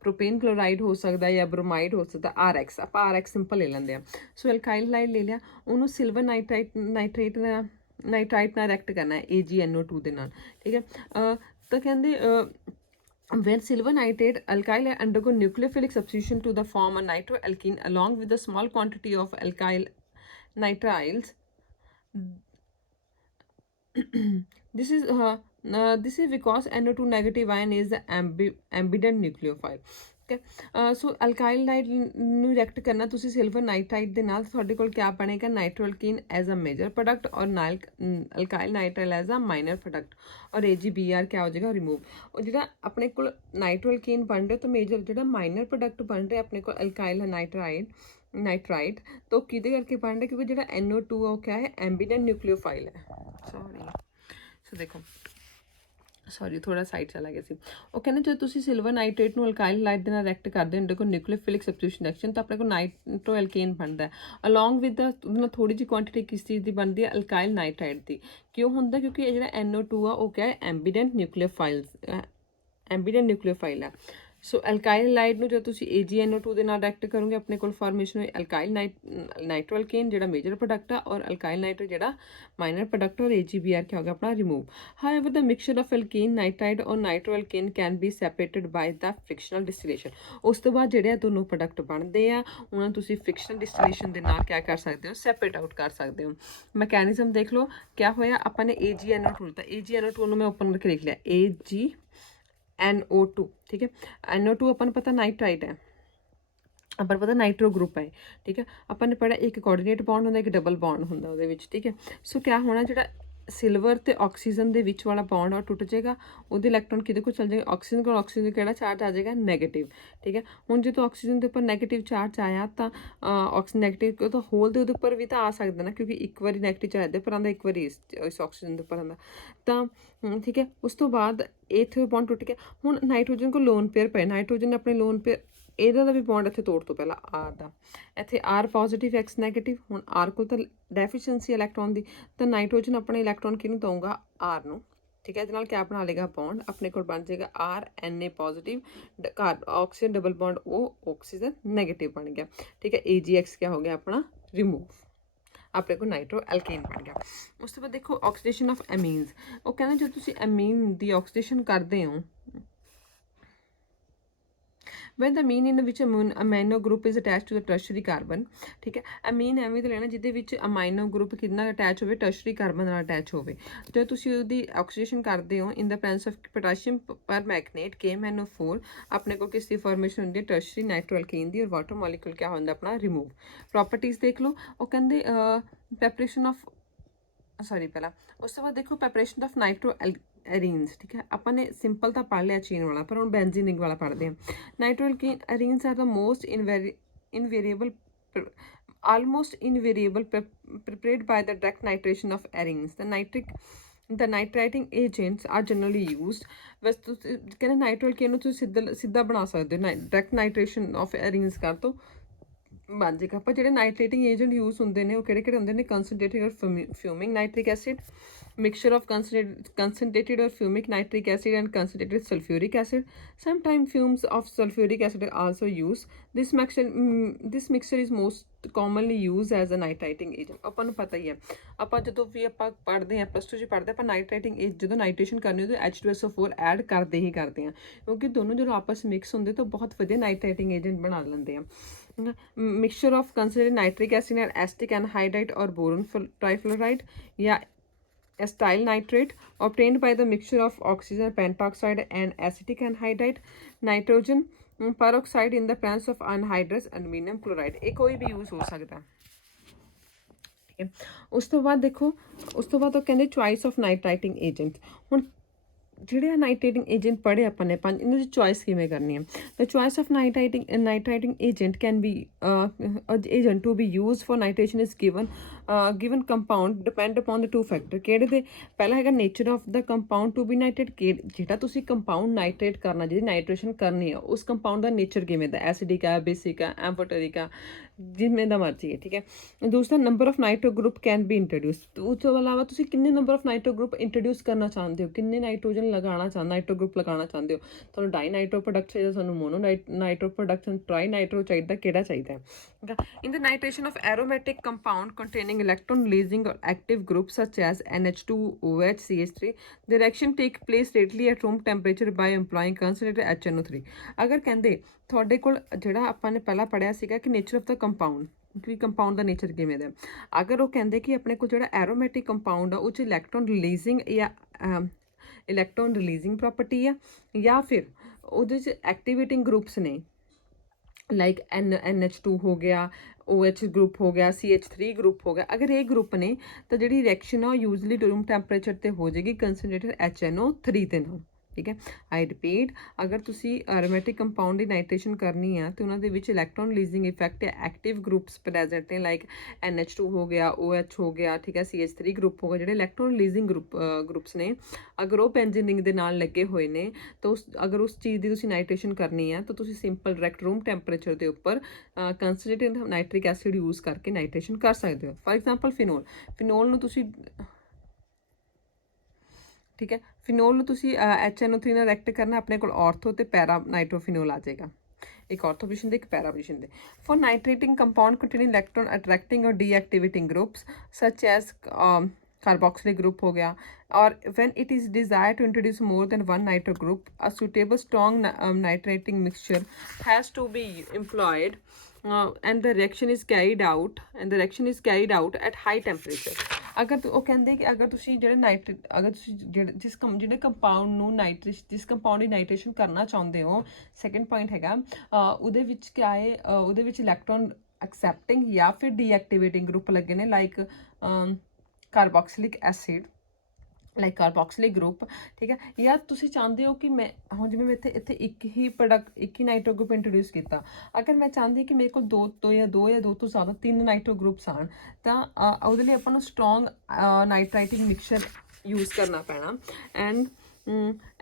ਪ੍ਰੋਪੇਨ ਕਲੋਰਾਈਡ ਹੋ ਸਕਦਾ, ਜਾਂ ਬ੍ਰੋਮਾਈਡ ਹੋ ਸਕਦਾ, RX, ਆਪਾਂ RX ਸਿੰਪਲ ਲੈ ਲੈਂਦੇ ਆ। ਸੋ ਅਲਕਾਈਲ ਹਲਾਈਡ ਲੈ ਲਿਆ, ਉਹਨੂੰ ਸਿਲਵਰ ਨਾਈਟਰਾਈਟ ਨਾਲ ਰਿਐਕਟ ਕਰਨਾ ਹੈ AgNO2 ਦੇ ਨਾਲ, ਠੀਕ ਹੈ। ਤਾਂ ਕਹਿੰਦੇ when silver nitrate alkyl undergo nucleophilic substitution to the form a nitroalkene along with a small quantity of alkyl nitriles, this is because NO2 negative ion is the ambident nucleophile। So alkyl nitrite ਨੂੰ react ਕਰਨਾ ਤੁਸੀਂ silver ਨਾਈਟਰਾਈਟ ਦੇ ਨਾਲ, ਤੁਹਾਡੇ ਕੋਲ ਕਿਆ ਬਣੇਗਾ, ਨਾਈਟ੍ਰੋਅਲਕੀਨ as a major product ਔਰ ਅਲਕਾਈਲ ਨਾਈਟਰਾਈਲ ਐਜ਼ ਅ ਮਾਈਨਰ ਪ੍ਰੋਡਕਟ, ਔਰ AgBr ਕਿਆ ਹੋ ਜਾਏਗਾ, ਰਿਮੂਵ। ਉਹ ਜਿਹੜਾ ਆਪਣੇ ਕੋਲ ਨਾਈਟ੍ਰੋਅਲਕੀਨ ਬਣ ਰਿਹਾ ਤਾਂ ਮੇਜਰ ਜਿਹੜਾ ਮਾਈਨਰ ਪ੍ਰੋਡਕਟ ਬਣ ਰਿਹਾ ਆਪਣੇ ਕੋਲ ਅਲਕਾਈਲ ਨਾਈਟਰਾਈਟ, ਤਾਂ ਕਿਹਦੇ ਕਰਕੇ ਬਣ ਰਿਹਾ, ਕਿਉਂਕਿ ਜਿਹੜਾ NO2 ਆ ਉਹ ਕਿਆ ਹੈ, ਐਂਬੀਡੈਂਟ ਨਿਊਕਲੀਓਫਾਈਲ ਹੈ। ਸੋ ਦੇਖੋ, ਸੌਰੀ ਥੋੜਾ ਸਾਈਡ ਚਲਾ ਗਿਆ ਸੀ। ਉਹ ਕਹਿੰਦੇ ਜਦੋਂ ਤੁਸੀਂ ਸਿਲਵਰ ਨਾਈਟ੍ਰੇਟ ਨੂੰ ਅਲਕਾਈਲ ਲਾਈਟ ਦੇ ਨਾਲ ਰਿਐਕਟ ਕਰਦੇ ਹੋ ਦੇਖੋ ਨਿਊਕਲੀਓਫਿਲਿਕ ਸਬਸਟੀਟਿਊਸ਼ਨ ਰਿਐਕਸ਼ਨ, ਤਾਂ ਆਪਣੇ ਕੋਲ ਨਾਈਟ੍ਰੋਐਲਕੇਨ ਬਣਦਾ ਹੈ, ਅਲੋਂਗ ਵਿਦ ਉਹਦੇ ਨਾਲ ਥੋੜੀ ਜਿਹੀ ਕੁਆਂਟੀਟੀ ਕਿਸ ਚੀਜ਼ ਦੀ ਬਣਦੀ ਹੈ, ਅਲਕਾਈਲ ਨਾਈਟ੍ਰਾਈਟ ਦੀ। ਕਿਉਂ ਹੁੰਦਾ, ਕਿਉਂਕਿ ਇਹ ਜਿਹੜਾ NO2 ਆ ਉਹ ਕਿਆ ਹੈ, ਐਂਬੀਡੈਂਟ ਨਿਊਕਲੀਓਫਾਈਲ ਹੈ। ਸੋ ਅਲਕਾਈਲ ਲਾਈਟ ਨੂੰ ਜਦੋਂ ਤੁਸੀਂ AgNO2 ਦੇ ਨਾਲ ਰਿਐਕਟ ਕਰੋਗੇ ਆਪਣੇ ਕੋਲ ਫਾਰਮੇਸ਼ਨ ਹੋਈ ਅਲਕਾਈਲ ਨਾਈਟ੍ਰੋਅਲਕੇਨ ਜਿਹੜਾ ਮੇਜਰ ਪ੍ਰੋਡਕਟ ਆ, ਔਰ ਅਲਕਾਈਲ ਨਾਈਟ੍ਰੋ ਜਿਹੜਾ ਮਾਈਨਰ ਪ੍ਰੋਡਕਟ, ਔਰ AgBr ਕਿਆ ਹੋ ਗਿਆ ਆਪਣਾ, remove. However the mixture of alkane nitride ਔਰ nitroalkane can be separated by the fractional distillation. ਉਸ ਤੋਂ ਬਾਅਦ ਜਿਹੜੇ ਆ ਦੋਨੋਂ ਪ੍ਰੋਡਕਟ ਬਣਦੇ ਆ ਉਹਨਾਂ ਨੂੰ ਤੁਸੀਂ ਫ੍ਰਿਕਸ਼ਨਲ ਡਿਸਟੀਲੇਸ਼ਨ ਦੇ ਨਾਲ ਕਿਆ ਕਰ ਸਕਦੇ ਹੋ, ਸੈਪਰੇਟ ਆਊਟ ਕਰ ਸਕਦੇ ਹੋ। ਮੈਕੈਨਿਜ਼ਮ ਦੇਖ ਲਓ ਕਿਆ ਹੋਇਆ, ਆਪਾਂ ਨੇ AgNO2 ਤਾਂ AgNO2 ਨੂੰ ਮੈਂ ਓਪਨ ਕਰਕੇ ਲਿਖ ਲਿਆ AgNO2, ਠੀਕ ਹੈ। NO2 ਆਪਾਂ ਨੂੰ ਪਤਾ ਨਾਈਟਰਾਈਟ ਹੈ, ਆਪਾਂ ਨੂੰ ਪਤਾ ਨਾਈਟ੍ਰੋ ਗਰੁੱਪ ਹੈ, ਠੀਕ ਹੈ। ਆਪਾਂ ਨੇ ਪੜ੍ਹਿਆ ਇੱਕ ਕੋਆਰਡੀਨੇਟ ਬੌਂਡ ਹੁੰਦਾ, ਇੱਕ ਡਬਲ ਬੌਂਡ ਹੁੰਦਾ ਉਹਦੇ ਵਿੱਚ, ਠੀਕ ਹੈ। ਸੋ ਕਿਆ ਹੋਣਾ, ਜਿਹੜਾ ਸਿਲਵਰ ਤੇ ਆਕਸੀਜਨ ਦੇ ਵਿੱਚ ਵਾਲਾ ਬੌਂਡ ਆ ਟੁੱਟ ਜਾਏਗਾ, ਉਹਦੇ ਇਲੈਕਟ੍ਰੋਨ ਕਿਹਦੇ ਕੋਲ ਚੱਲ ਜਾਏਗਾ, ਆਕਸੀਜਨ ਕੋਲ। ਆਕਸੀਜਨ ਕਿਹੜਾ ਚਾਰਜ ਆ ਜਾਏਗਾ, ਨੈਗੇਟਿਵ, ਠੀਕ ਹੈ। ਹੁਣ ਜਦੋਂ ਆਕਸੀਜਨ ਦੇ ਉੱਪਰ ਨੈਗੇਟਿਵ ਚਾਰਜ ਆਇਆ ਤਾਂ ਆਕਸੀਜਨ ਨੈਗੇਟਿਵ ਤਾਂ ਹੋਲ ਦੇ ਉਹਦੇ ਉੱਪਰ ਵੀ ਤਾਂ ਆ ਸਕਦਾ ਨਾ, ਕਿਉਂਕਿ ਇੱਕ ਵਾਰੀ ਨੈਗੇਟਿਵ ਚਾਰਜ ਦੇ ਉੱਪਰ ਆਉਂਦਾ, ਇੱਕ ਵਾਰੀ ਇਸ ਆਕਸੀਜਨ ਦੇ ਉੱਪਰ ਆਉਂਦਾ, ਤਾਂ ਠੀਕ ਹੈ। ਉਸ ਤੋਂ ਬਾਅਦ ਇੱਥੇ ਬੌਂਡ ਟੁੱਟ ਗਿਆ। ਹੁਣ ਨਾਈਟ੍ਰੋਜਨ ਕੋਲ ਲੋਨ ਪੇਅਰ ਪਏ, ਨਾਈਟ੍ਰੋਜਨ ਨੇ ਆਪਣੇ ਲੋਨ ਪੇਅਰ, ਇਹਦਾ ਦਾ ਵੀ ਬੌਂਡ ਇੱਥੇ ਤੋੜ ਤੋਂ ਪਹਿਲਾਂ R ਦਾ, ਇੱਥੇ R ਪੋਜ਼ੀਟਿਵ X ਨੈਗੇਟਿਵ। ਹੁਣ R ਕੋਲ ਤਾਂ ਡੈਫੀਸ਼ੀਐਂਸੀ ਇਲੈਕਟ੍ਰੋਨ ਦੀ, ਤਾਂ ਨਾਈਟ੍ਰੋਜਨ ਆਪਣੇ ਇਲੈਕਟ੍ਰੋਨ ਕਿਹਨੂੰ ਦਊਗਾ, R ਨੂੰ, ਠੀਕ ਹੈ। ਇਹਦੇ ਨਾਲ ਕਿਆ ਬਣਾ ਲੇਗਾ ਬੌਂਡ, ਆਪਣੇ ਕੋਲ ਬਣ ਜਾਏਗਾ RNA positive, oxygen double bond ਉਹ ਆਕਸੀਜਨ ਨੈਗੇਟਿਵ ਬਣ ਗਿਆ, ਠੀਕ ਹੈ। AgX ਕਿਆ ਹੋ ਗਿਆ ਆਪਣਾ, ਰਿਮੂਵ, ਆਪਣੇ ਕੋਲ ਨਾਈਟ੍ਰੋ ਐਲਕੇਨ ਬਣ ਗਿਆ। ਉਸ ਤੋਂ ਬਾਅਦ ਦੇਖੋ ਆਕਸੀਡੇਸ਼ਨ ਆਫ ਐਮੀਨਸ। ਉਹ ਕਹਿੰਦੇ ਜਦੋਂ ਤੁਸੀਂ ਐਮੀਨ ਦੀ ਆਕਸੀਡੇਸ਼ਨ ਕਰਦੇ ਹੋ, when the amine in which amino group is attached to the tertiary carbon, ਠੀਕ ਹੈ। ਅਮੀਨ ਐਵੇਂ ਦਾ ਲੈਣਾ ਜਿਹਦੇ ਵਿੱਚ ਅਮਾਈਨੋ ਗਰੁੱਪ ਕਿੰਨਾ ਅਟੈਚ ਹੋਵੇ, ਟਰਸ਼ਰੀ ਕਾਰਬਨ ਨਾਲ ਅਟੈਚ ਹੋਵੇ। ਜਦੋਂ ਤੁਸੀਂ ਉਹਦੀ ਆਕਸੀਡੇਸ਼ਨ ਕਰਦੇ ਹੋ ਇਨ ਦਾ ਪ੍ਰੈਜ਼ੈਂਸ ਆਫ ਪੋਟਾਸ਼ੀਅਮ ਪਰਮੈਂਗਨੇਟ KMnO4, ਆਪਣੇ ਕੋਲ ਕਿਸ ਦੀ ਫਾਰਮੇਸ਼ਨ ਹੁੰਦੀ ਹੈ, ਟਰਸ਼ਰੀ ਨਾਈਟ੍ਰੋਅਲਕੇਨ ਦੀ, ਔਰ ਵਾਟਰ ਮੋਲੀਕੂਲ ਕਿਆ ਹੁੰਦਾ ਆਪਣਾ, ਰਿਮੂਵ। ਪ੍ਰੋਪਰਟੀਜ਼ ਦੇਖ ਲਓ। ਉਹ ਕਹਿੰਦੇ ਪ੍ਰੈਪਰੇਸ਼ਨ ਆਫ, ਸੌਰੀ ਪਹਿਲਾਂ ਉਸ ਤੋਂ ਬਾਅਦ ਦੇਖੋ ਪ੍ਰੈਪਰੇਸ਼ਨ ਆਫ ਨਾਈਟ੍ਰੋ ਐਰੀਨਸ, ਠੀਕ ਹੈ। ਆਪਾਂ ਨੇ ਸਿੰਪਲ ਤਾਂ ਪੜ੍ਹ ਲਿਆ ਚੀਨ ਵਾਲਾ, ਪਰ ਹੁਣ ਬੈਂਜ਼ੀਨਿਕ ਵਾਲਾ ਪੜ੍ਹਦੇ ਹਾਂ। ਨਾਈਟ੍ਰੋਅਲਕੇਨ ਐਰੀਨਸ R the most ਇਨਵੇਰੀਏਬਲ almost invariable prepared by the direct nitration of arenes. The nitrating agents are generally used. ਬਸ ਤੁਸੀਂ ਕਹਿੰਦੇ ਨਾਈਟ੍ਰੋਅਲਕੇਨ ਨੂੰ ਤੁਸੀਂ ਸਿੱਧਾ ਬਣਾ ਸਕਦੇ ਹੋ, ਡਾਇਰੈਕਟ ਨਾਈਟ੍ਰੇਸ਼ਨ ਆਫ ਐਰੀਨਸ ਕਰ ਦੋ ਬਣ ਜਾਏਗਾ। ਪਰ ਜਿਹੜੇ ਨਾਈਟ੍ਰੇਟਿੰਗ ਏਜੰਟ ਯੂਜ਼ ਹੁੰਦੇ ਨੇ ਉਹ ਕਿਹੜੇ ਕਿਹੜੇ ਹੁੰਦੇ ਨੇ, ਕੰਸਨਟ੍ਰੇਟਿਡ ਔਰ fuming nitric acid, mixture of concentrated or fumic nitric acid and concentrated sulfuric acid. Sometimes fumes of sulfuric acid are also used. This mixture is most commonly used as a nitrating agent. ਆਪਾਂ ਨੂੰ ਪਤਾ ਹੀ ਹੈ, ਆਪਾਂ ਜਦੋਂ ਵੀ ਆਪਾਂ ਪੜ੍ਹਦੇ ਹਾਂ ਪਲੱਸ 2 'ਚ ਪੜ੍ਹਦੇ ਆਪਾਂ ਨਾਈਟ੍ਰੇਟਿੰਗ ਜਦੋਂ ਨਾਈਟ੍ਰੇਸ਼ਨ ਕਰਨੀ ਉਹਦੇ H2SO4 ਐਡ ਕਰਦੇ ਹੀ ਕਰਦੇ ਹਾਂ, ਕਿਉਂਕਿ ਦੋਨੋਂ ਜਦੋਂ ਆਪਸ ਮਿਕਸ ਹੁੰਦੇ ਤਾਂ ਬਹੁਤ ਵਧੀਆ ਨਾਈਟ੍ਰੇਟਿੰਗ ਏਜੰਟ ਬਣਾ ਲੈਂਦੇ ਆ। Mixture of concentrated nitric acid and acetic anhydride or boron trifluoride या acetyl nitrate obtained by the mixture of oxygen pentoxide and acetic anhydride, nitrogen peroxide in the presence of anhydrous aluminum chloride। ਇਹ ਕੋਈ ਵੀ use हो सकता है, ठीक है। ਉਸ ਤੋਂ ਬਾਅਦ ਦੇਖੋ, ਉਸ ਤੋਂ ਬਾਅਦ ਉਹ ਕਹਿੰਦੇ choice of nitrating agent। ਹੁਣ ਜਿਹੜੇ ਨਾਈਟ੍ਰੇਟਿੰਗ ਏਜੰਟ ਪੜ੍ਹੇ ਆਪਾਂ ਨੇ ਪੰਜ, ਇਹਨਾਂ ਦੀ ਚੋਇਸ ਕਿਵੇਂ ਕਰਨੀ ਹੈ। The choice of nitrating agent can be agent to be use for nitration is given compound depend upon the two factor. ਕਿਹੜੇ ਦੇ ਪਹਿਲਾ ਹੈਗਾ nature of the compound to be nitrate, ਜਿਹੜਾ ਤੁਸੀਂ ਕੰਪਾਊਂਡ ਨਾਈਟ੍ਰੇਟ ਕਰਨਾ, ਜਿਹਦੀ ਨਾਈਟ੍ਰੇਸ਼ਨ ਕਰਨੀ ਆ, ਉਸ ਕੰਪਾਊਂਡ ਦਾ ਨੇਚਰ ਕਿਵੇਂ ਦਾ, ਐਸਿਡਿਕ ਆ, ਬੇਸਿਕ ਆ, ਐਮਫੋਟਰਿਕ ਆ, ਜਿਵੇਂ ਦਾ ਮਰਜ਼ੀ ਹੈ, ਠੀਕ ਹੈ। ਦੂਸਰਾ number of nitro group can be introduce, ਉਸ ਤੋਂ ਇਲਾਵਾ ਤੁਸੀਂ ਕਿੰਨੇ number of nitro group introduce ਕਰਨਾ ਚਾਹੁੰਦੇ ਹੋ, ਕਿੰਨੇ ਨਾਈਟ੍ਰੋਜਨ ਲਗਾਉਣਾ ਨਾਈਟ੍ਰੋ ਗਰੁੱਪ ਲਗਾਉਣਾ ਚਾਹੁੰਦੇ ਹੋ। ਤੁਹਾਨੂੰ ਡਾਈ ਨਾਈਟ੍ਰੋ ਪ੍ਰੋਡਕਟ ਚਾਹੀਦਾ, ਤੁਹਾਨੂੰ ਮੋਨੋ ਨਾਈਟ੍ਰੋ ਪ੍ਰੋਡਕਟ, ਟਰਾਈ ਨਾਈਟ੍ਰੋ ਚਾਹੀਦਾ, ਕਿਹੜਾ ਚਾਹੀਦਾ ਹੈ। In the nitration of aromatic compound containing electron releasing or active groups such as NH2OH CH3, the reaction take place readily at room temperature by employing concentrated HNO3। ਅਗਰ ਕਹਿੰਦੇ ਤੁਹਾਡੇ ਕੋਲ ਜਿਹੜਾ ਆਪਾਂ ਨੇ ਪਹਿਲਾਂ ਪੜ੍ਹਿਆ ਸੀਗਾ ਕਿ ਨੇਚਰ ਆਫ ਦਾ ਕੰਪਾਊਂਡ, ਕਿ ਕੰਪਾਊਂਡ ਦਾ ਨੇਚਰ ਕਿਵੇਂ ਦਾ, ਅਗਰ ਉਹ ਕਹਿੰਦੇ ਕਿ ਆਪਣੇ ਕੋਲ ਜਿਹੜਾ ਐਰੋਮੈਟਿਕ ਕੰਪਾਊਂਡ ਆ ਉਹ 'ਚ ਇਲੈਕਟ੍ਰੋਨ ਰਿਲੀਜ਼ਿੰਗ ਜਾਂ ਇਲੈਕਟ੍ਰੋਨ ਰਿਲੀਜ਼ਿੰਗ ਪ੍ਰੋਪਰਟੀ ਆ, ਜਾਂ ਫਿਰ ਉਹਦੇ 'ਚ ਐਕਟੀਵੇਟਿੰਗ ਗਰੁੱਪਸ ਨੇ ਲਾਈਕ NH2 ਹੋ ਗਿਆ, OH ਗਰੁੱਪ ਹੋ ਗਿਆ, CH3 ਗਰੁੱਪ ਹੋ ਗਿਆ। ਅਗਰ ਇਹ ਗਰੁੱਪ ਨੇ ਤਾਂ ਜਿਹੜੀ ਰਿਐਕਸ਼ਨ ਆ ਯੂਜ਼ਲੀ ਰੂਮ ਟੈਂਪਰੇਚਰ 'ਤੇ ਹੋ ਜਾਏਗੀ ਕੰਸਨਟ੍ਰੇਟਡ HNO3 ਦੇ ਨਾਲ, ਠੀਕ ਹੈ। ਆਈ ਰਿਪੀਟ, ਅਗਰ ਤੁਸੀਂ ਐਰੋਮੈਟਿਕ ਕੰਪਾਊਂਡ ਦੀ ਨਾਈਟ੍ਰੇਸ਼ਨ ਕਰਨੀ ਆ ਤੇ ਉਹਨਾਂ ਦੇ ਵਿੱਚ ਇਲੈਕਟ੍ਰੋਨ ਰਿਲੀਜ਼ਿੰਗ ਇਫੈਕਟ ਹੈ, ਐਕਟਿਵ ਗਰੁੱਪਸ ਪ੍ਰੈਜ਼ੈਂਟ ਨੇ ਲਾਈਕ NH2 ਹੋ ਗਿਆ, OH ਹੋ ਗਿਆ, ਠੀਕ ਹੈ, CH3 ਗਰੁੱਪ ਹੋ ਗਿਆ, ਜਿਹੜੇ ਇਲੈਕਟ੍ਰੋਨ ਰਿਲੀਜ਼ਿੰਗ ਗਰੁੱਪਸ ਨੇ, ਅਗਰ ਉਹ ਬੈਂਜ਼ੀਨਿੰਗ ਦੇ ਨਾਲ ਲੱਗੇ ਹੋਏ ਨੇ ਤਾਂ ਅਗਰ ਉਸ ਚੀਜ਼ ਦੀ ਤੁਸੀਂ ਨਾਈਟ੍ਰੇਸ਼ਨ ਕਰਨੀ ਆ ਤਾਂ ਤੁਸੀਂ ਸਿੰਪਲ ਡਾਇਰੈਕਟ ਰੂਮ ਟੈਂਪਰੇਚਰ ਦੇ ਉੱਪਰ ਕੰਸਨਟ੍ਰੇਟਡ ਨਾਈਟ੍ਰਿਕ ਐਸਿਡ ਯੂਜ਼ ਕਰਕੇ ਨਾਈਟ੍ਰੇਸ਼ਨ ਕਰ ਸਕਦੇ ਹੋ। ਫॉर ਐਗਜ਼ਾਮਪਲ ਫਿਨੋਲ ਨੂੰ ਤੁਸੀਂ, ਠੀਕ ਹੈ, ਫਿਨੋਲ ਨੂੰ ਤੁਸੀਂ HNO3 ਨਾਲ ਰਿਐਕਟ ਕਰਨਾ, ਆਪਣੇ ਕੋਲ ਔਰਥੋ ਤੇ ਪੈਰਾ ਨਾਈਟ੍ਰੋਫਿਨੋਲ ਆ ਜਾਏਗਾ, ਇੱਕ ਔਰਥੋ ਪੋਜੀਸ਼ਨ ਦੇ ਇੱਕ ਪੈਰਾ ਪੋਜੀਸ਼ਨ ਦੇ। ਫॉर ਨਾਈਟ੍ਰੇਟਿੰਗ ਕੰਪਾਊਂਡ ਕੰਟੇਨਿੰਗ ਇਲੈਕਟ੍ਰੋਨ ਅਟਰੈਕਟਿੰਗ ਔਰ ਡੀਐਕਟੀਵੇਟਿੰਗ ਗਰੁੱਪਸ ਸਚ ਐਜ਼ carboxylic group हो गया, or when it is desired to introduce more than one nitro group, a suitable strong nitrating mixture has to be employed, and the reaction is carried out at high temperature। ਅਗਰ ਉਹ ਕਹਿੰਦੇ ਕਿ ਅਗਰ ਤੁਸੀਂ ਜਿਹੜੇ ਅਗਰ ਤੁਸੀਂ ਜਿਹੜੇ ਕੰਪਾਊਂਡ ਨੂੰ ਜਿਸ ਕੰਪਾਊਂਡ ਦੀ ਨਾਈਟ੍ਰੇਸ਼ਨ ਕਰਨਾ ਚਾਹੁੰਦੇ ਹੋ, ਸੈਕੰਡ ਪੁਆਇੰਟ ਹੈਗਾ ਉਹਦੇ ਵਿੱਚ ਕਿਆ ਹੈ, ਉਹਦੇ ਵਿੱਚ ਇਲੈਕਟ੍ਰੋਨ ਐਕਸੈਪਟਿੰਗ ਜਾਂ ਫਿਰ ਡੀਐਕਟੀਵੇਟਿੰਗ ਗਰੁੱਪ ਲੱਗੇ ਨੇ ਲਾਈਕ ਕਾਰਬੋਕਸਿਲਿਕ ਐਸਿਡ, ਲਾਈਕ ਕਾਰਬੋਕਸਿਲਿਕ ਗਰੁੱਪ, ਠੀਕ ਹੈ। ਜਾਂ ਤੁਸੀਂ ਚਾਹੁੰਦੇ ਹੋ ਕਿ ਮੈਂ ਹੁਣ ਜਿਵੇਂ ਮੈਂ ਇੱਥੇ ਇੱਕ ਹੀ ਨਾਈਟ੍ਰੋ ਗਰੁੱਪ ਇੰਟਰੋਡਿਊਸ ਕੀਤਾ, ਅਗਰ ਮੈਂ ਚਾਹੁੰਦੀ ਕਿ ਮੇਰੇ ਕੋਲ ਦੋ ਤੋਂ ਜ਼ਿਆਦਾ 3 ਨਾਈਟ੍ਰੋ ਗਰੁੱਪਸ ਆਉਣ ਤਾਂ ਉਹਦੇ ਲਈ ਆਪਾਂ ਨੂੰ ਸਟਰੋਂਗ ਨਾਈਟ੍ਰਾਈਟਿੰਗ ਮਿਕਸਚਰ ਯੂਜ਼ ਕਰਨਾ ਪੈਣਾ।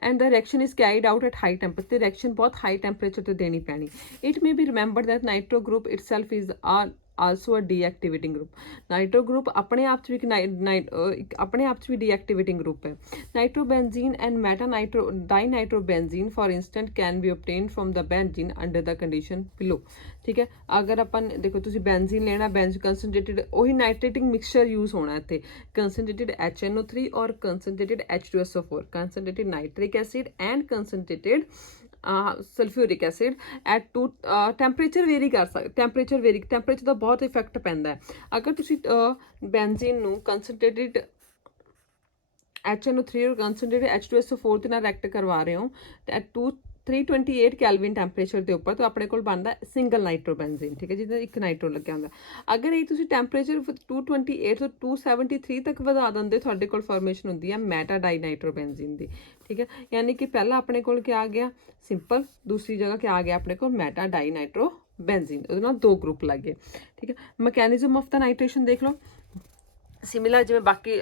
and the reaction is carried out at high temperature, the reaction ਬਹੁਤ high temperature ਤੇ ਦੇਣੀ ਪੈਣੀ। it may be remembered that nitro group itself is also a deactivating group। Nitro group अपने आप च भी अपने आप च भी deactivating group है। Nitrobenzene and meta dinitrobenzene for instance can be obtained from the benzene under the condition below, ठीक है। अगर अपन देखो तुसी बेंजीन लेना, कंसनट्रेटेड वही नाइट्रेटिंग मिक्सचर यूज होना है, कंसनट्रेटेड HNO3 और concentrated H2SO4, concentrated nitric acid and concentrated sulphuric acid at two temperature vary कर सकते, टैंपरेचर का बहुत इफेक्ट पैंदा है। अगर तुसी बेंजीन नू कंसनट्रेटेड HNO3 और कंसनट्रेटेड H2SO4 ਦੇ ਨਾਲ ਰਿਐਕਟ ਕਰਵਾ ਰਹੇ ਹੋ ਤੇ 328 ਕੈਲਵਿਨ ਟੈਂਪਰੇਚਰ ਦੇ ਉੱਪਰ ਤਾਂ ਆਪਣੇ ਕੋਲ ਬਣਦਾ ਸਿੰਗਲ ਨਾਈਟ੍ਰੋਬੈਂਜ਼ੀਨ, ਠੀਕ ਹੈ, ਜਿਹਦਾ ਇੱਕ ਨਾਈਟ੍ਰੋ ਲੱਗਿਆ ਹੁੰਦਾ। ਅਗਰ ਇਹ ਤੁਸੀਂ ਟੈਂਪਰੇਚਰ 228 ਤੋਂ 273 ਤੱਕ ਵਧਾ ਦਿੰਦੇ, ਤੁਹਾਡੇ ਕੋਲ ਫਾਰਮੇਸ਼ਨ ਹੁੰਦੀ ਹੈ ਮੈਟਾ ਡਾਈਨਾਈਟ੍ਰੋਬੈਂਜ਼ੀਨ ਦੀ, ਠੀਕ ਹੈ। ਯਾਨੀ ਕਿ ਪਹਿਲਾਂ ਆਪਣੇ ਕੋਲ ਕੀ ਆ ਗਿਆ ਸਿੰਪਲ, ਦੂਸਰੀ ਜਗ੍ਹਾ ਕੀ ਆ ਗਿਆ ਆਪਣੇ ਕੋਲ ਮੈਟਾ ਡਾਈਨਾਈਟ੍ਰੋਬੈਂਜ਼ੀਨ, ਉਹਦੇ ਨਾਲ 2 ਗਰੁੱਪ ਲੱਗ ਗਏ, ਠੀਕ ਹੈ। ਮੈਕੈਨਿਜ਼ਮ ਆਫ ਦਾ ਨਾਈਟ੍ਰੇਸ਼ਨ ਦੇਖ ਲਓ, ਸਿਮਿਲਰ ਜਿਵੇਂ ਬਾਕੀ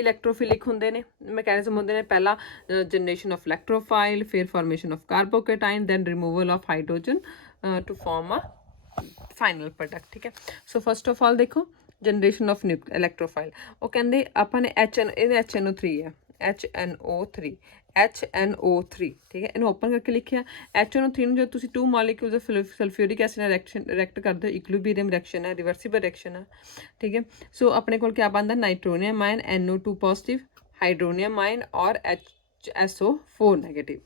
ਇਲੈਕਟ੍ਰੋਫਿਲਿਕ ਹੁੰਦੇ ਨੇ ਮੈਕੈਨਿਜ਼ਮ ਹੁੰਦੇ ਨੇ। ਪਹਿਲਾ ਜਨਰੇਸ਼ਨ ਆਫ ਇਲੈਕਟ੍ਰੋਫਾਈਲ, ਫਿਰ formation of carbocation, then removal of hydrogen to form a final product, ਠੀਕ ਹੈ। ਸੋ ਫਸਟ ਆਫ ਆਲ ਦੇਖੋ ਜਨਰੇਸ਼ਨ ਆਫ ਇਲੈਕਟ੍ਰੋਫਾਈਲ, ਉਹ ਕਹਿੰਦੇ ਆਪਾਂ ਨੇ HNO3 ਹੈ, HNO3, ਠੀਕ ਹੈ। ਇਹਨੂੰ ਓਪਨ ਕਰਕੇ ਲਿਖਿਆ HNO3 ਨੂੰ ਜਦੋਂ ਤੁਸੀਂ 2 ਮੋਲੀਕਿਊਲਸ ਆਫ ਸਲਫਿਊਰਿਕ ਐਸਿਡ ਨਾਲ ਰਿਐਕਟ ਕਰਦੇ ਹੋ, ਇਕੁਇਲਿਬਰੀਅਮ ਰਿਐਕਸ਼ਨ ਹੈ, ਰਿਵਰਸੀਬਲ ਰਿਐਕਸ਼ਨ ਹੈ, ਠੀਕ ਹੈ। ਸੋ ਆਪਣੇ ਕੋਲ ਕਿਆ ਬਣਦਾ ਨਾਈਟ੍ਰੋਨੀਅਮ ਆਇਨ NO2 ਪੋਜ਼ਿਟਿਵ, ਹਾਈਡਰੋਨੀਅਮ ਆਇਨ ਔਰ HSO4 ਨੈਗੇਟਿਵ,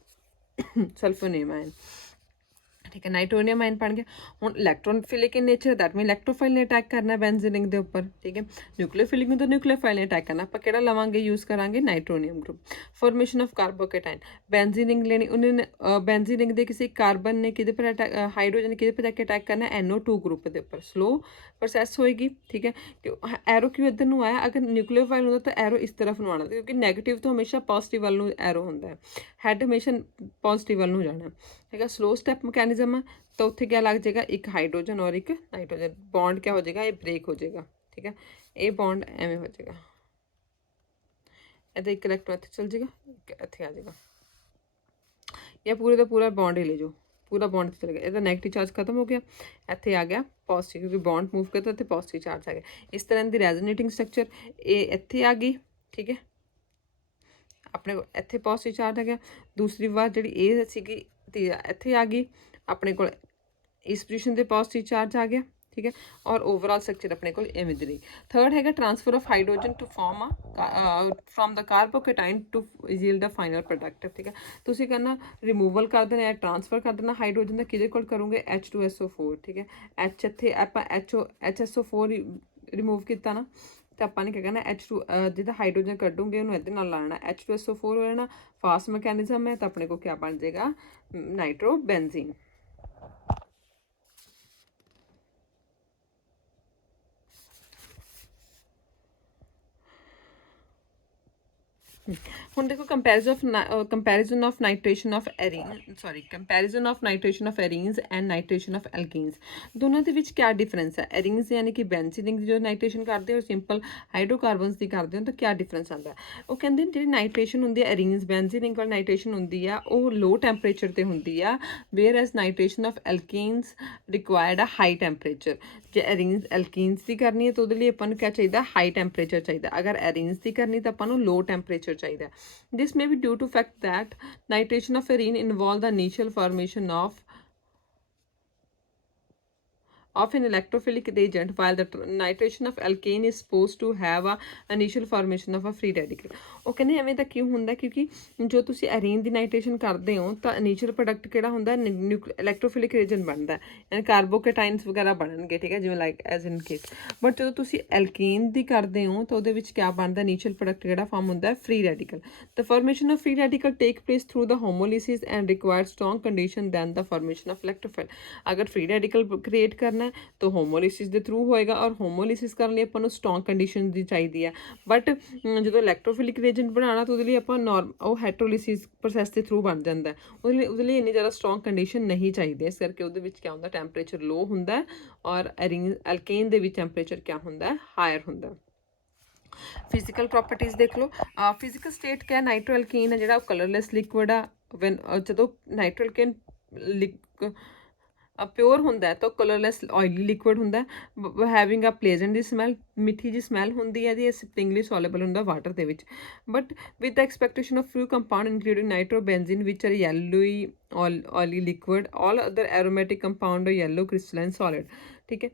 ਸਲਫੋਨੀਅਮ ਆਇਨ, ठीक है, नाइट्रोनियम आयन बन गया। हुण इलैक्ट्रोफिलिक इन नेचर, दैट मीन इलैक्ट्रोफाइल ने अटैक करना बेंजीन रिंग के उपर, ठीक है। न्यूक्लियोफिलिक में तो न्यूक्लियोफाइल ने अटैक करना, आपां किहड़ा लवांगे, यूज़ करांगे nitronium group. Formation of carbocation, benzene ring लेनी, उन्हें बेंजीन रिंग के किसी कार्बन ने किहदे पर अटैक, हाइड्रोजन किहदे पर जाके अटैक करना, NO2 ग्रुप के उपर, स्लो प्रोसैस होएगी, ठीक है। एरो क्यों इधर नूं आया, अगर न्यूक्लियोफाइल होंदा तो एरो इस तरफ नूं आना, क्योंकि नैगेटिव तो हमेशा पॉजिटिव वाल नूं एरो हुंदा है, हैड हमेशा पॉजिटिव वाल नूं जाना, ठीक है। स्लो स्टैप मैकेनिज्म है, तो उत्थे क्या लग जाएगा, एक हाइड्रोजन और एक नाइट्रोजन, बॉन्ड क्या हो जाएगा, ये ब्रेक हो जाएगा, ठीक है। ये बॉन्ड एवें हो जाएगा, इधर एक इलेक्ट्रॉन इत्थे चल जाएगा, इत्थे आ जाएगा, या पूरे का पूरा बॉन्ड ही ले जाओ, पूरा बॉन्ड चल गया, इधर नैगेटिव चार्ज खत्म हो गया, इत्थे आ गया पॉजिटिव, क्योंकि बॉन्ड मूव करता तो पॉजिटिव चार्ज आ गया। इस तरह की रेजोनेटिंग स्ट्रक्चर ये इत्थे आ गई, ठीक है, अपने को इत्थे पॉजिटिव चार्ज आ गया। दूसरी बार जी ये सीगी इत्थे आ गई, अपने को इस पोजीशन से पॉजिटिव चार्ज आ गया, ठीक है। और ओवरऑल स्ट्रक्चर अपने को इवें दी रही। थर्ड है transfer of hydrogen to form from the carbocation to yield the final product, ठीक है। तुसीं करना रिमूवल कर देना या ट्रांसफर कर देना हाइड्रोजन का, किहदे कोल करोगे, H2SO4, ठीक है। एच इत्थे आपां HSO4 रिमूव किया ना, तो ਆਪਾਂ ने क्या करना, H2 जिदा हाइड्रोजन कड्डूंगे उन्होंने इहदे नाल लाना, H2SO4 हो जाना, फास्ट मैकेनिज्म है, तो अपने को क्या बन जाएगा, नाइट्रो बेंजीन। ਹੁਣ देखो comparison of nitration of arene, sorry comparison of nitration of arenes and nitration of alkenes, दोनों के विच क्या डिफरेंस है। एरीन्स यानी कि बेंजीन जो नाइट्रेशन करते हो, सिंपल हाइड्रोकार्बनस की करते हो, तो क्या डिफरेंस आता है। वो कहते हैं जी नाइट्रेशन होंगी है एरीन्स बेंजीन वाली नाइट्रेशन होंगी है वो लो टैंपरेचर पर होंगी है, where as nitration of alkenes required a high temperature. जे एरीन्स एल्कीन्स की करनी है तो वो अपन क्या चाहिए, हाई टैंपरेचर चाहिए। अगर एरीन्स की करनी तो अपन लो टैंपरेचर चाहिए। This may be due to fact that nitration of arene involve the initial formation of an electrophilic reagent, while the nitration of alkane is supposed to have a initial formation of a free radical। ਉਹ ਕਹਿੰਦੇ ਐਵੇਂ ਤਾਂ ਕਿਉਂ ਹੁੰਦਾ, ਕਿਉਂਕਿ ਜੋ ਤੁਸੀਂ ਐਰੀਨ ਦੀ nitration ਕਰਦੇ ਹੋ ਤਾਂ ਇਨੀਸ਼ੀਅਲ ਪ੍ਰੋਡਕਟ ਕਿਹੜਾ ਹੁੰਦਾ, ਇਲੈਕਟ੍ਰੋਫਿਲਿਕ ਰੀਜਨ ਬਣਦਾ, ਯਾਨੀ ਕਾਰਬੋਕੇਟਾਈਨਸ ਵਗੈਰਾ ਬਣਨਗੇ, ਠੀਕ ਹੈ, ਜਿਵੇਂ like as in case. But ਜਦੋਂ ਤੁਸੀਂ ਐਲਕੇਨ ਦੀ ਕਰਦੇ ਹੋ ਤਾਂ ਉਹਦੇ ਵਿੱਚ ਕਿਆ ਬਣਦਾ, ਇਨੀਸ਼ੀਅਲ ਪ੍ਰੋਡਕਟ ਕਿਹੜਾ ਫਾਰਮ ਹੁੰਦਾ, free radical. The formation of free radical take place through the homolysis and require strong condition than the formation of electrophile. अगर फ्री रेडिकल क्रिएट करना है तो होमोलिसिस के थ्रू होएगा, और होमोलिसिस करने लिए अपन स्ट्रॉन्ग कंडीशन की चाहिए है। बट जो इलैक्ट्रोफिलिक रिएजेंट बनाना तो वो अपन नॉर्म वो हैट्रोलिसिस प्रोसैस के थ्रू बन जाता है, वो इन्नी ज़्यादा स्ट्रॉन्ग कंडीशन नहीं चाहिए। इस करके वो क्या होंगे, टैंपरेचर लो होंगे, और एल्केन के टैंपरेचर क्या होंगे, हायर होंगे। फिजिकल प्रॉपर्टीज़ देख लो। फिजिकल स्टेट क्या, नाइट्रो एल्केन है जो कलरलैस लिक्विड आ, वैन जो नाइट्रो एल्केन प्योर होंगे तो कलरलैस ऑयली लिक्विड होंगे, हैविंग अ प्लेजेंट दी स्मैल, मिठी जी स्मैल होंगी है जी, स्प्रिंगली सॉलेबल होंगे वाटर के विच। But with the expectation of few compound including nitro benzene which are yellowy oily liquid, all other aromatic compound yellow crystalline solid, ठीक है।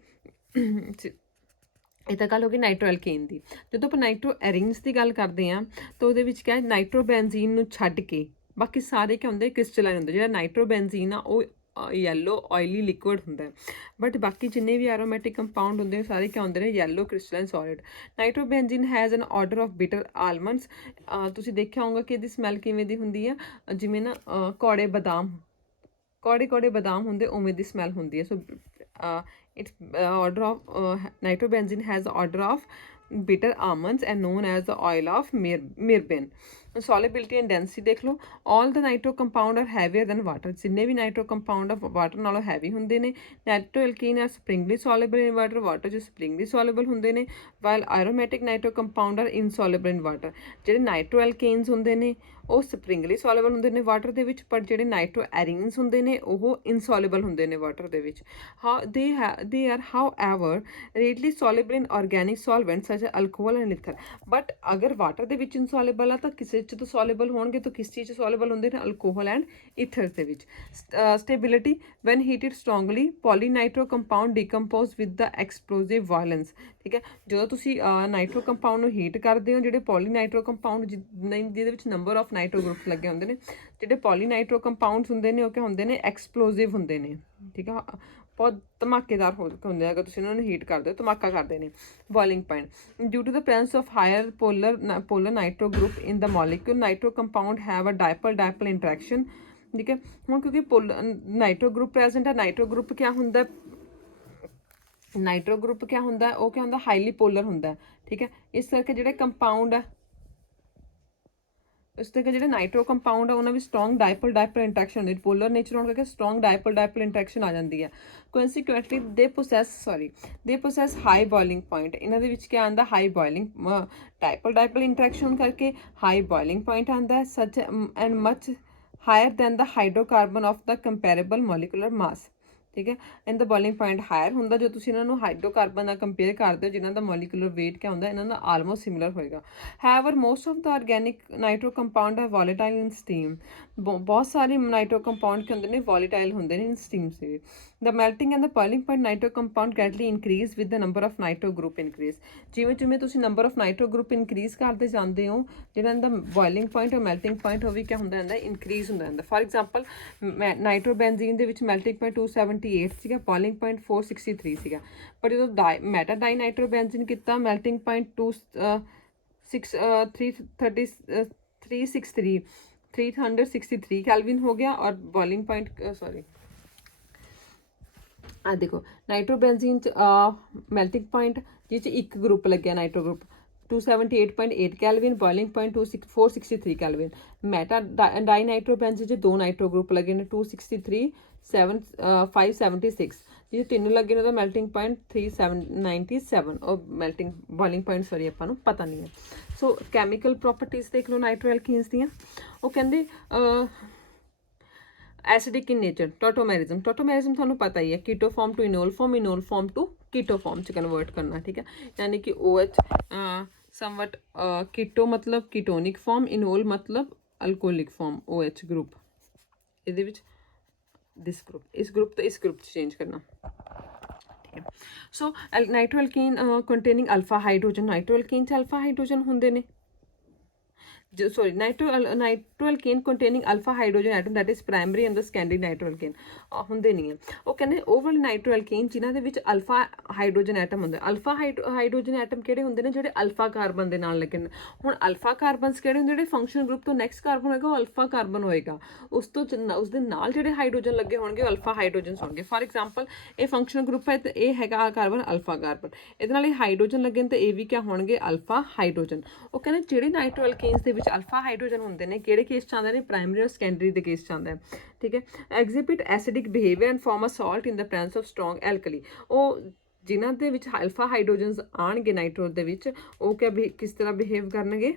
ਇਹ ਤਾਂ ਗੱਲ ਹੋ ਗਈ ਨਾਈਟਰੋ ਐਲਕੇਨ ਦੀ। ਜਦੋਂ ਆਪਾਂ ਨਾਈਟਰੋ ਐਰੀਨਸ ਦੀ ਗੱਲ ਕਰਦੇ ਹਾਂ ਤਾਂ ਉਹਦੇ ਵਿੱਚ ਕਿਆ ਨਾਈਟਰੋ ਬੈਂਜ਼ੀਨ ਨੂੰ ਛੱਡ ਕੇ ਬਾਕੀ ਸਾਰੇ ਕੀ ਹੁੰਦੇ, ਕ੍ਰਿਸਟਲਾਈਨ ਹੁੰਦੇ। ਜਿਹੜਾ ਨਾਈਟਰੋ ਬੈਂਜ਼ੀਨ ਆ ਉਹ येलो ऑयली लिक्विड होंगे, बट बाकी जिन्ने भी एरोमेटिक कंपाउंड होंगे सारे क्या होंगे, yellow crystalline solid. Nitrobenzene has an order of bitter almonds. तुसीं देखिया होगा कि इसकी स्मैल किवें दी हुंदी है, जिवें ना कौड़े बादाम, कौड़े बादाम होंगे उवें दी स्मैल होंदी है। So it's order of nitrobenzene has order of bitter almonds and known as the oil of mirben। solubility and density देख लो, all the nitro compound are heavier than water। जिन्ने भी नाइट्रो कंपाउंड वाटर नालों heavy होंगे ने। Nitro alkene are sparingly soluble in water, water जो sparingly soluble होंगे ने, while aromatic nitro compound are insoluble in water. ਜਿਹੜੇ ਨਾਈਟਰੋ ਐਲਕੇਨਸ ਹੁੰਦੇ ਨੇ ਉਹ ਸਪਰਿੰਗਲੀ ਸੋਲੇਬਲ ਹੁੰਦੇ ਨੇ ਵਾਟਰ ਦੇ ਵਿੱਚ, ਪਰ ਜਿਹੜੇ ਨਾਈਟਰੋ ਐਰੀਨਸ ਹੁੰਦੇ ਨੇ ਉਹ ਇਨਸੋਲੇਬਲ ਹੁੰਦੇ ਨੇ ਵਾਟਰ ਦੇ ਵਿੱਚ। They are how ever readily soluble in organic solvents such as alcohol and ether, but अगर वाटर ਦੇ ਵਿੱਚ ਇਨਸੋਲੇਬਲ ਆ ਤਾਂ ਕਿਸੇ 'ਚ ਤਾਂ ਸੋਲੇਬਲ ਹੋਣਗੇ, ਤਾਂ ਕਿਸ ਚੀਜ਼ 'ਚ ਸੋਲੇਬਲ ਹੁੰਦੇ ਨੇ, ਅਲਕੋਹਲ ਐਂਡ ਈਥਰ ਦੇ ਵਿੱਚ। Stability, when heated strongly polynitro compound decompose with the explosive violence. ਠੀਕ ਹੈ, ਜਦੋਂ ਤੁਸੀਂ ਨਾਈਟ੍ਰੋ ਕੰਪਾਊਂਡ ਨੂੰ ਹੀਟ ਕਰਦੇ ਹੋ, ਜਿਹੜੇ ਪੋਲੀਨਾਈਟ੍ਰੋ ਕੰਪਾਊਂਡ ਜਿਹਦੇ ਵਿੱਚ ਨੰਬਰ ਆਫ ਨਾਈਟ੍ਰੋ ਗਰੁੱਪ ਲੱਗੇ ਹੁੰਦੇ ਨੇ, ਜਿਹੜੇ ਪੋਲੀਨਾਈਟ੍ਰੋ ਕੰਪਾਊਂਡਸ ਹੁੰਦੇ ਨੇ ਉਹ ਕਿਆ ਹੁੰਦੇ ਨੇ, ਐਕਸਪਲੋਸਿਵ ਹੁੰਦੇ ਨੇ। ਠੀਕ ਆ, ਬਹੁਤ ਧਮਾਕੇਦਾਰ ਹੁੰਦੇ ਆ, ਅਗਰ ਤੁਸੀਂ ਉਹਨਾਂ ਨੂੰ ਹੀਟ ਕਰਦੇ ਹੋ ਧਮਾਕਾ ਕਰਦੇ ਨੇ। Boiling point, due to the presence of higher polar nitro group in the molecule, nitro compound have a dipole interaction. ਠੀਕ ਹੈ, ਹੁਣ ਕਿਉਂਕਿ ਨਾਈਟ੍ਰੋ ਗਰੁੱਪ ਪ੍ਰੈਜ਼ੈਂਟ ਹੈ, ਨਾਈਟ੍ਰੋ ਗਰੁੱਪ ਕਿਆ ਹੁੰਦਾ, ਨਾਈਟ੍ਰੋ ਗਰੁੱਪ ਕਿਆ ਹੁੰਦਾ, ਉਹ ਕਿਆ ਹੁੰਦਾ, ਹਾਈਲੀ ਪੋਲਰ ਹੁੰਦਾ। ਠੀਕ ਹੈ, ਇਸ ਕਰਕੇ ਜਿਹੜੇ ਕੰਪਾਊਂਡ ਆ, ਇਸ ਕਰਕੇ ਜਿਹੜੇ ਨਾਈਟ੍ਰੋ ਕੰਪਾਊਂਡ ਆ ਉਹਨਾਂ ਵਿੱਚ ਸਟਰੋਂਗ ਡਾਇਪਲ ਇੰਟਰੈਕਸ਼ਨ ਹੁੰਦੀ, ਪੋਲਰ ਨੇਚਰ ਹੋਣ ਕਰਕੇ ਸਟਰੋਂਗ ਡਾਇਪਲ ਇੰਟਰੈਕਸ਼ਨ ਆ ਜਾਂਦੀ ਹੈ। ਕੋਇਨਸੀਕੁਐਂਟਲੀ ਦੇ ਪੋਸੈਸ ਹਾਈ ਬੋਇਲਿੰਗ ਪੁਆਇੰਟ, ਇਹਨਾਂ ਦੇ ਵਿੱਚ ਕਿਆ ਆਉਂਦਾ, ਹਾਈ ਬੋਇਲਿੰਗ, ਡਾਇਪਲ ਇੰਟਰੈਕਸ਼ਨ ਕਰਕੇ ਹਾਈ ਬੋਇਲਿੰਗ ਪੁਆਇੰਟ ਆਉਂਦਾ ਹੈ, such and much higher than the hydrocarbon of the comparable molecular mass. ਠੀਕ ਹੈ, ਇਨ ਦਾ ਬੋਇਲਿੰਗ ਪੁਆਇੰਟ ਹਾਇਰ ਹੁੰਦਾ ਜਦੋਂ ਤੁਸੀਂ ਇਹਨਾਂ ਨੂੰ ਹਾਈਡਰੋਕਾਰਬਨ ਨਾਲ ਕੰਪੇਅਰ ਕਰਦੇ ਹੋ, ਜਿਨ੍ਹਾਂ ਦਾ ਮੋਲੀਕੂਲਰ ਵੇਟ ਕਿਆ ਹੁੰਦਾ, ਇਹਨਾਂ ਦਾ ਆਲਮੋਸਟ ਸਿਮਿਲਰ ਹੋਏਗਾ। However most of the organic nitro compound ਹੈ ਵੋਲੇਟਾਈਲ ਇਨ ਸਟੀਮ, ਬਹੁਤ ਸਾਰੇ ਨਾਈਟ੍ਰੋ ਕੰਪਾਊਂਡ ਕੀ ਹੁੰਦੇ ਨੇ, ਵੋਲੇਟਾਈਲ ਹੁੰਦੇ ਨੇ ਇਨ ਸਟੀਮ ਸੇ। The melting and the boiling point nitro compound gradually increase with the number of nitro group increase, ਜਿਵੇਂ ਜਿਵੇਂ ਤੁਸੀਂ number of nitro group increase ਕਰਦੇ ਜਾਂਦੇ ਹੋ, ਜਿਹੜਾ ਇਹਦਾ ਬੋਇਲਿੰਗ ਪੁਆਇੰਟ ਔਰ ਮੈਲਟਿੰਗ ਪੁਆਇੰਟ ਉਹ ਵੀ ਕਿਆ ਹੁੰਦਾ ਜਾਂਦਾ, ਇਨਕਰੀਜ਼ ਹੁੰਦਾ ਜਾਂਦਾ। ਫਾਰ ਐਗਜ਼ਾਮਪਲ ਨਾਈਟ੍ਰੋ ਬੈਂਜ਼ੀਨ ਦੇ ਵਿੱਚ ਮੈਲਟਿੰਗ ਪੁਆਇੰਟ 278 ਸੀਗਾ, ਬੋਇਲਿੰਗ ਪੁਆਇੰਟ 463 ਸੀਗਾ, ਪਰ ਜਦੋਂ ਮੈਟਾ ਡਾਈ ਨਾਈਟ੍ਰੋ ਬੈਂਜ਼ੀਨ ਕੀਤਾ, ਮੈਲਟਿੰਗ ਪੁਆਇੰਟ 363 ਕੈਲਵਿਨ ਹੋ ਗਿਆ, ਔਰ ਬੋਇਲਿੰਗ ਪੁਆਇੰਟ ਆ ਦੇਖੋ ਨਾਈਟ੍ਰੋ ਬੈਂਜ਼ੀਨ 'ਚ ਮੈਲਟਿੰਗ ਪੁਆਇੰਟ ਜਿਹ 'ਚ ਇੱਕ ਗਰੁੱਪ ਲੱਗਿਆ nitro group 278.8 kelvin, boiling point 463 kelvin. Meta di nitro benzene 'ਚ ਦੋ ਨਾਈਟ੍ਰੋ ਗਰੁੱਪ ਲੱਗੇ ਨੇ 263 576, ਜਿਹਦੇ ਤਿੰਨ ਲੱਗੇ ਨੇ ਉਹਦਾ ਮੈਲਟਿੰਗ ਪੁਆਇੰਟ 397 ਉਹ ਮੈਲਟਿੰਗ ਬੋਇਲਿੰਗ ਪੁਆਇੰਟ ਸੌਰੀ ਆਪਾਂ ਨੂੰ ਪਤਾ ਨਹੀਂ ਹੈ। ਸੋ ਕੈਮੀਕਲ ਪ੍ਰੋਪਰਟੀਜ਼ ਦੇਖ ਲਓ ਨਾਈਟ੍ਰੋ ਐਲਕੀਨਸ ਦੀਆਂ, ਉਹ ਕਹਿੰਦੇ ਐਸਿਡਿਕ ਇਨ ਨੇਚਰ, ਟੋਟੋਮੈਰਿਜ਼ਮ ਤੁਹਾਨੂੰ ਪਤਾ ਹੀ ਹੈ, keto form to enol form to keto form 'ਚ ਕਨਵਰਟ ਕਰਨਾ। ਠੀਕ ਹੈ, ਯਾਨੀ ਕਿ OH ਸਮਵਟ ਕੀਟੋ ਮਤਲਬ ਕੀਟੋਨਿਕ ਫਾਰਮ, ਇਨੋਲ ਮਤਲਬ ਅਲਕੋਹਲਿਕ ਫਾਰਮ, OH ਗਰੁੱਪ, ਇਹਦੇ ਵਿੱਚ ਦਿਸ ਗਰੁੱਪ, ਇਸ ਗਰੁੱਪ ਤੋਂ ਇਸ ਗਰੁੱਪ 'ਚ ਚੇਂਜ ਕਰਨਾ। ਠੀਕ ਹੈ, ਸੋ ਨਾਈਟ੍ਰੋ ਐਲਕੀਨ ਕੰਟੇਨਿੰਗ ਅਲਫਾ ਹਾਈਡਰੋਜਨ, ਨਾਈਟ੍ਰੋ ਐਲਕੀਨ 'ਚ ਅਲਫਾ ਹਾਈਡਰੋਜਨ ਹੁੰਦੇ ਨੇ, nitro alkane containing alpha hydrogen atom that is primary and the secondary nitro alkane ਹੁੰਦੇ ਨਹੀਂ ਹੈ। ਉਹ ਕਹਿੰਦੇ ਉਹ ਵਾਲੇ ਨਾਈਟ੍ਰੋ ਐਲਕੇਨ ਜਿਨ੍ਹਾਂ ਦੇ ਵਿੱਚ ਅਲਫਾ ਹਾਈਡਰੋਜਨ ਐਟਮ ਹੁੰਦਾ, ਅਲਫਾ ਹਾਈਡਰੋਜਨ ਐਟਮ ਕਿਹੜੇ ਹੁੰਦੇ ਨੇ, ਜਿਹੜੇ ਅਲਫਾ ਕਾਰਬਨ ਦੇ ਨਾਲ ਲੱਗੇ ਨੇ। ਹੁਣ ਅਲਫਾ ਕਾਰਬਨਸ ਕਿਹੜੇ ਹੁੰਦੇ, ਜਿਹੜੇ ਫੰਕਸ਼ਨਲ ਗਰੁੱਪ ਤੋਂ ਨੈਕਸਟ ਕਾਰਬਨ ਹੋਏਗਾ ਉਹ ਅਲਫਾ ਕਾਰਬਨ ਹੋਏਗਾ, ਉਸਦੇ ਨਾਲ ਜਿਹੜੇ ਹਾਈਡਰੋਜਨ ਲੱਗੇ ਹੋਣਗੇ ਉਹ ਅਲਫਾ ਹਾਈਡਰੋਜਨ ਹੋਣਗੇ। ਫਾਰ ਐਗਜ਼ਾਮਪਲ ਇਹ ਫੰਕਸ਼ਨਲ ਗਰੁੱਪ ਹੈ ਤੇ ਇਹ ਹੈਗਾ ਕਾਰਬਨ ਅਲਫਾ ਕਾਰਬਨ, ਇਹਦੇ ਨਾਲ ਇਹ ਹਾਈਡਰੋਜਨ ਲੱਗੇ ਨੇ ਤੇ ਇਹ ਵੀ ਕਿਆ ਹੋਣਗੇ, ਅਲਫਾ ਹਾਈਡਰੋਜਨ। ਉਹ ਕਹਿੰਦੇ ਜਿਹੜੇ ਨਾਈਟ੍ਰੋ ਐਲਕੇਨਸ ਦੇ ਵਿੱਚ ਅਲਫਾ ਹਾਈਡਰੋਜਨ ਹੁੰਦੇ ਨੇ ਕਿਹੜੇ ਕੇਸ 'ਚ ਆਉਂਦੇ ਨੇ, ਪ੍ਰਾਇਮਰੀ ਔਰ ਸੈਕੰਡਰੀ ਦੇ ਕੇਸ 'ਚ ਆਉਂਦਾ ਹੈ। ਠੀਕ ਹੈ, exhibit acidic behaviour and form a salt in the presence of strong alkali, ਉਹ ਜਿਨ੍ਹਾਂ ਦੇ ਵਿੱਚ ਅਲਫਾ ਹਾਈਡਰੋਜਨਸ ਆਉਣਗੇ ਨਾਈਟ੍ਰੋ ਦੇ ਵਿੱਚ, ਉਹ ਕਿਸ ਤਰ੍ਹਾਂ ਬਿਹੇਵ ਕਰਨਗੇ,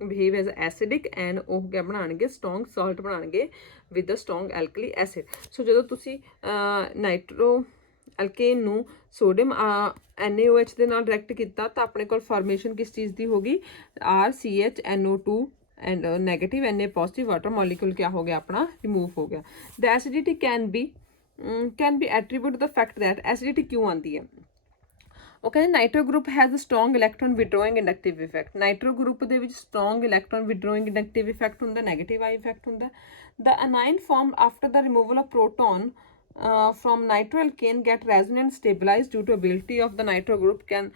ਬਿਹੇਵ ਐਜ਼ ਐਸਿਡਿਕ ਐਂਡ ਉਹ ਕਿਆ ਬਣਾਉਣਗੇ, ਸਟਰੋਂਗ ਸਾਲਟ ਬਣਾਉਣਗੇ ਵਿਦ ਦ ਸਟਰੋਂਗ ਐਲਕਲੀ ਐਸਿਡ। ਸੋ ਜਦੋਂ ਤੁਸੀਂ ਨਾਈਟ੍ਰੋ ਐਲਕੇਨ ਨੂੰ ਸੋਡੀਅਮ NaOH ਦੇ ਨਾਲ ਡਾਇਰੈਕਟ ਕੀਤਾ ਤਾਂ ਆਪਣੇ ਕੋਲ ਫਾਰਮੇਸ਼ਨ ਕਿਸ ਚੀਜ਼ ਦੀ ਹੋਗੀ, RCHNO2 and negative Na positive water molecule ਕਿਆ ਹੋ ਗਿਆ, ਆਪਣਾ ਰਿਮੂਵ ਹੋ ਗਿਆ। The acidity can be attribute the fact that, acidity ਕਿਉਂ ਆਉਂਦੀ ਹੈ, ਉਹ ਕਹਿੰਦੇ nitro group has a strong electron withdrawing inductive effect, nitro group ਦੇ ਵਿੱਚ strong electron withdrawing inductive effect ਹੁੰਦਾ, ਨੈਗੇਟਿਵ ਆਈ ਇਫੈਕਟ ਹੁੰਦਾ। The anion form after the removal of proton from nitro alkane get resonance stabilized due to ability of the nitro group can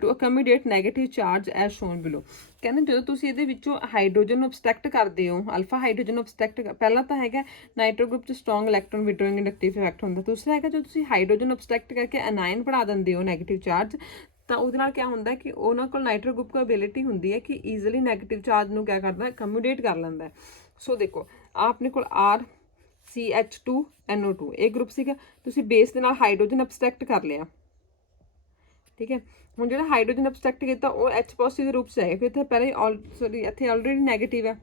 to accommodate negative charge as shown below। ਕਹਿੰਦੇ ਜਦੋਂ ਤੁਸੀਂ ਇਹਦੇ ਵਿੱਚੋਂ hydrogen ਨੂੰ ਅਬਸਟ੍ਰੈਕਟ ਕਰਦੇ ਹੋ, alpha hydrogen ਨੂੰ ਅਬਸਟ੍ਰੈਕਟ, ਪਹਿਲਾਂ ਤਾਂ ਹੈਗਾ ਨਾਈਟ੍ਰੋ ਗਰੁੱਪ 'ਚ strong electron withdrawing inductive effect ਹੁੰਦਾ, ਦੂਸਰਾ ਹੈਗਾ ਜਦੋਂ ਤੁਸੀਂ ਹਾਈਡਰੋਜਨ ਨੂੰ ਅਬਸਟ੍ਰੈਕਟ ਕਰਕੇ ਅਨਾਇਨ ਬਣਾ ਦਿੰਦੇ ਹੋ ਨੈਗੇਟਿਵ ਚਾਰਜ, ਤਾਂ ਉਹਦੇ ਨਾਲ ਕਿਆ ਹੁੰਦਾ ਕਿ ਉਹਨਾਂ ਕੋਲ ਨਾਈਟ੍ਰੋ ਗਰੁੱਪ ਕੋਲ ਅਬਿਲਿਟੀ ਹੁੰਦੀ ਹੈ ਕਿ ਈਜ਼ੀਲੀ ਨੈਗੇਟਿਵ ਚਾਰਜ ਨੂੰ ਕਿਆ ਕਰਦਾ, ਅਕਮੋਡੇਟ ਕਰ ਲੈਂਦਾ। ਸੋ ਦੇਖੋ ਆਪਣੇ ਕੋਲ CH2NO2 ਇਹ ਗਰੁੱਪ ਸੀਗਾ, ਤੁਸੀਂ ਬੇਸ ਦੇ ਨਾਲ ਹਾਈਡਰੋਜਨ ਅਬਸਟ੍ਰੈਕਟ ਕਰ ਲਿਆ। ਠੀਕ ਹੈ, ਹੁਣ ਜਿਹੜਾ ਹਾਈਡਰੋਜਨ ਅਬਸਟ੍ਰੈਕਟ ਕੀਤਾ ਉਹ H ਪੋਜ਼ਿਟਿਵ ਦੇ ਰੂਪ 'ਚ ਆਏਗਾ, ਫਿਰ ਇੱਥੇ ਪਹਿਲੇ ਇੱਥੇ ਆਲਰੇਡੀ ਨੈਗੇਟਿਵ ਹੈ।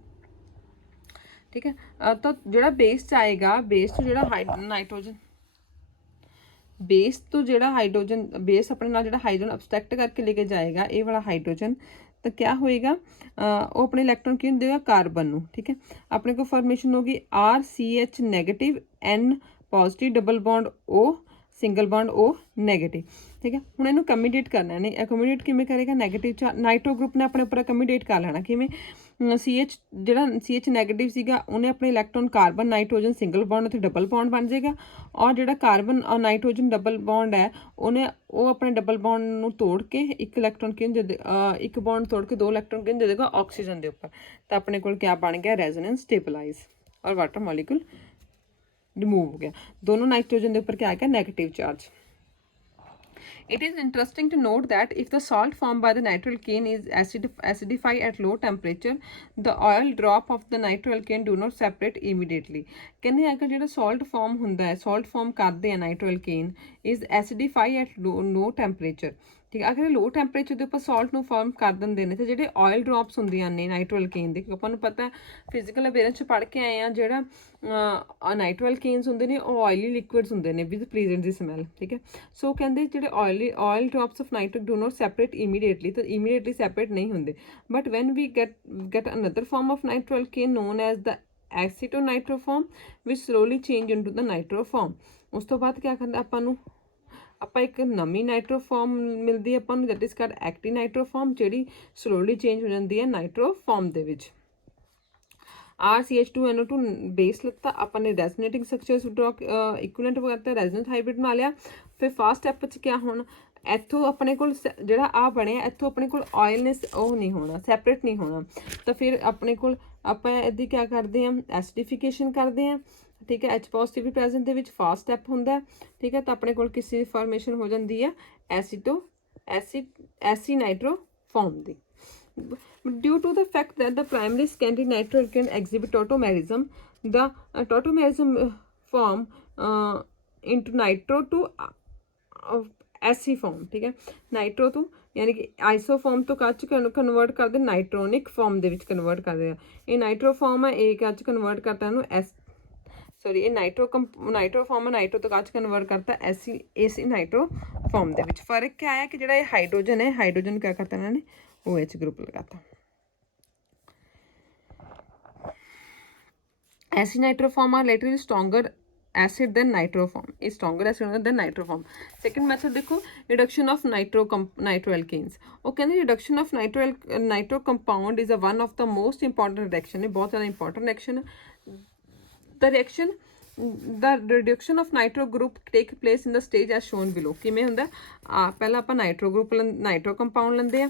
ਠੀਕ ਹੈ, ਤਾਂ ਜਿਹੜਾ ਬੇਸ 'ਚ ਆਏਗਾ, ਬੇਸ 'ਚ ਜਿਹੜਾ ਨਾਈਟ੍ਰੋਜਨ बेस तो जोड़ा हाइड्रोजन बेस अपने नाल जोड़ा हाइड्रोजन अब्सट्रैक्ट करके लेके जाएगा ये वाला हाइड्रोजन, तो क्या होएगा वो अपने इलैक्ट्रॉन की देगा कार्बन नू। ठीक है, अपने को फॉर्मेशन होगी RCH negative N positive double bond O single bond O negative. ठीक है, हुण इहनूं कम्यूटेट करना है, नहीं अकोमोडेट किवें करेगा, नैगेटिव च नाइट्रो ग्रुप ने अपने उपर कम्यूटेट कर लेना किवें, CH जिहड़ा CH नैगेटिव सीगा उन्हें अपने electron carbon nitrogen single bond उत्थे डबल बॉन्ड बन जाएगा, और जिहड़ा कार्बन और नाइट्रोजन डबल बॉन्ड है उन्हें वो अपने डबल बॉन्ड नूं तोड़ के एक इलैक्ट्रॉन किन दे एक बॉन्ड तोड़ के 2 इलैक्ट्रॉन किन दे देगा ऑक्सीजन के उपर। तो अपने कोल क्या बन गया, रेजोनेंस स्टेबलाइज और वाटर मॉलिक्यूल रिमूव हो गया। दोनों नाइट्रोजन के उपर क्या आ गया, negative charge. It is interesting to note that if the salt formed by the nitroalkane is acidify at low temperature, the oil drop of the nitroalkane do not separate immediately. कहने अगर जो salt form होंदा है, salt form करते हैं nitroalkane is acidify at low temperature। ठीक है, अगर लो टैंपरेचर के उपर सॉल्ट ਨੂੰ फॉर्म कर देंगे ने, तो ਜਿਹੜੇ ऑयल ड्रॉप्स ਹੁੰਦੀਆਂ ਨੇ ਨਾਈਟ੍ਰੋਅਲਕੇਨ ਦੇ, ਆਪਾਂ ਨੂੰ ਪਤਾ ਫਿਜ਼ੀਕਲ ਅਵੇਅਰੈਂਸ ਚ ਪੜ੍ਹ ਕੇ ਆਏ ਆ ਜਿਹੜਾ ਨਾਈਟ੍ਰੋਅਲਕੇਨਸ ਹੁੰਦੇ ਨੇ ਉਹ ਆਇਲੀ ਲਿਕੁਇਡਸ ਹੁੰਦੇ ਨੇ ਵਿਦ ਪਲੀਜ਼ੈਂਟ ਦੀ ਸਮੈਲ। ਠੀਕ ਹੈ, ਸੋ ਕਹਿੰਦੇ ਜਿਹੜੇ oil drops of nitro do not separate immediately, तो इमीडिएटली सेपरेट नहीं होंगे, but when we get another form of nitroalkane known as the acetonitro form which slowly change into the nitro form. उस तो बाद क्या करना ਆਪਾਂ ਨੂੰ, ਆਪਾਂ ਇੱਕ ਨਵੀਂ ਨਾਈਟ੍ਰੋ ਫਾਰਮ ਮਿਲਦੀ ਹੈ ਆਪਾਂ ਨੂੰ, ਦੈਟ ਇਜ਼ ਕਾਲਡ ਐਕਟੀ ਨਾਈਟ੍ਰੋ ਫਾਰਮ, ਜਿਹੜੀ ਸਲੋਲੀ ਚੇਂਜ ਹੋ ਜਾਂਦੀ ਹੈ ਨਾਈਟ੍ਰੋ ਫਾਰਮ ਦੇ ਵਿੱਚ। RCH2NO2 बेस लिता, अपन ने रेजोनेटिंग स्ट्रक्चर ड्रॉ इक्विवेलेंट करता, रेजोनेंस हाइब्रिड बना लिया। फिर फर्स्ट स्टैप क्या होना, इत्थों अपने को जिहड़ा आ बनया इत्थों अपने को ऑयलनेस वो नहीं होना, सैपरेट नहीं होना, तो फिर अपने को आपां इहदी क्या करते हैं, एसिडिफिकेशन करते हैं। ठीक है, H पॉजिटिव भी present they which first step हुंदा है। ठीक है, तो अपने को किसी फॉर्मेशन हो जाती है AC nitro form the. Due to the fact that the primary secondary nitroalkane exhibit tautomerism, the tautomerism form into nitro to AC form. ठीक है, नाइट्रो तो यानी कि आइसो फॉर्म तो कच कन्वर्ट करते नाइट्रोनिक फॉर्म के कन्वर्ट करते हैं। ये नाइट्रो फॉर्म है, ये कच कन्वर्ट करता है एस सॉरी ये नाइट्रो फॉर्म है, नाइट्रो तो कच कन्वर्ट करता है एसी नाइट्रो फॉर्म के विच। फर्क क्या है कि जो हाइड्रोजन है, हाइड्रोजन क्या करता है इन्होंने OH ग्रुप लगाता। Aci nitro form are later stronger acid than nitro form, is stronger acid than nitro form. Second method देखो, रिडक्शन ऑफ नाइट्रोअल्केन्स। वो कहते हैं reduction of nitro compound is one of the most important reaction है, बहुत ज़्यादा important reaction है। The reduction of nitro group take place in the stage as shown below. किमें हुंदा, पहला आप नाइट्रो ग्रुप नाइट्रो कंपाउंड लेंदे आ,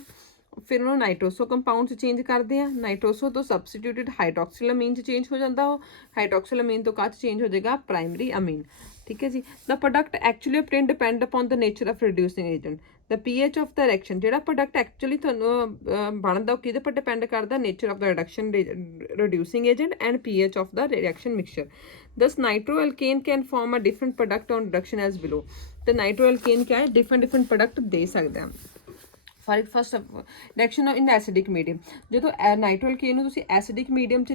फिर उन्होंने नाइट्रोसो कंपाउंड चेंज करते हैं, नाइट्रोसो तो सबसटीट्यूटेड हाइड्रोक्सिल चेंज हो जाता, हो हाइड्रोक्सिल तो कच चेंज हो जाएगा प्राइमरी अमीन। ठीक है जी, the product actually obtain depend upon the nature of reducing agent. The pH of the reaction, जो प्रोडक्ट एक्चुअली बनता कि पर डिपेंड करता nature of the reduction reducing agent and pH of the reaction mixture. Thus nitroalkane can form a different product on reduction as below. तो nitroalkane क्या है, different product दे सकते हैं। First reaction in acidic medium, जो nitroalkane ਨੂੰ ਤੁਸੀਂ acidic medium ਚ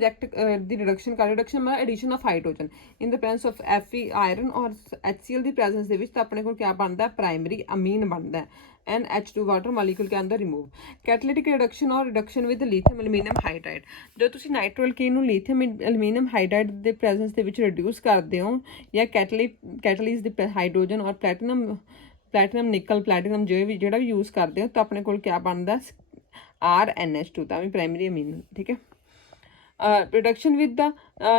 ਦੀ ਰਿਡਕਸ਼ਨ ਕਰ, ਰਿਡਕਸ਼ਨ ਮਤਲਬ addition of hydrogen in the presence of Fe iron ਔਰ HCl ਦੀ ਪ੍ਰੈਜ਼ੈਂਸ ਦੇ ਵਿੱਚ, ਤਾਂ ਆਪਣੇ ਕੋਲ ਕੀ ਬਣਦਾ, ਪ੍ਰਾਇਮਰੀ ਅਮੀਨ ਬਣਦਾ ਹੈ NH2 ਵਾਟਰ ਮੋਲੀਕੂਲ के अंदर रिमूव। कैटलिटिक रिडक्शन और reduction with lithium aluminium hydride, जो ਤੁਸੀਂ नाइट्रोअल्केन ਨੂੰ लिथियम एल्यूमीनियम हाइड्राइड ਦੇ ਪ੍ਰੈਜ਼ੈਂਸ ਦੇ ਵਿੱਚ ਰਿਡਿਊਸ ਕਰਦੇ ਹੋ, ਜਾਂ कैटलिस्ट ਦੇ हाइड्रोजन और प्लैटिनम निकल प्लैटिनम जो भी यूज़ करते हो, तो अपने को क्या बनता RNH2, तो भी प्राइमरी अमीन। ठीक है, reduction with the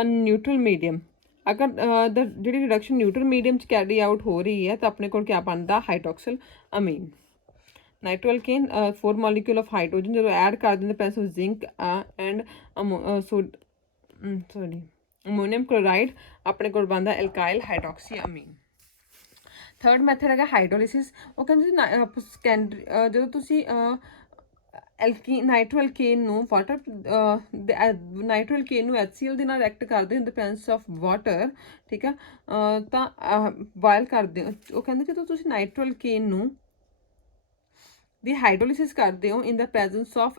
neutral medium, अगर जी reduction neutral medium carry out हो रही है, तो अपने को क्या बनता hydroxyl amine. Nitroalkane 4 molecule of hydrogen जो ऐड कर देंगे presence of zinc and ammonium chloride, अपने को बनता alkyl hydroxy amine. Third method है हाइड्रोलिसिस। वो कहते सैकेंडरी जो तुसी नाइट्रोअल्केन वाटर नाइट्रोअल्केन HCl ਦੇ ਨਾਲ ਰਿਐਕਟ ਕਰਦੇ ਹੋ in the presence of water. ਠੀਕ ਹੈ, ਤਾਂ ਬੋਇਲ ਕਰਦੇ ਹੋ। ਉਹ ਕਹਿੰਦੇ ਜਦੋਂ ਤੁਸੀਂ ਨਾਈਟ੍ਰੋਅਲਕੇਨ ਨੂੰ ਦੀ ਹਾਈਡਰੋਲਿਸਿਸ ਕਰਦੇ ਹੋ in the presence of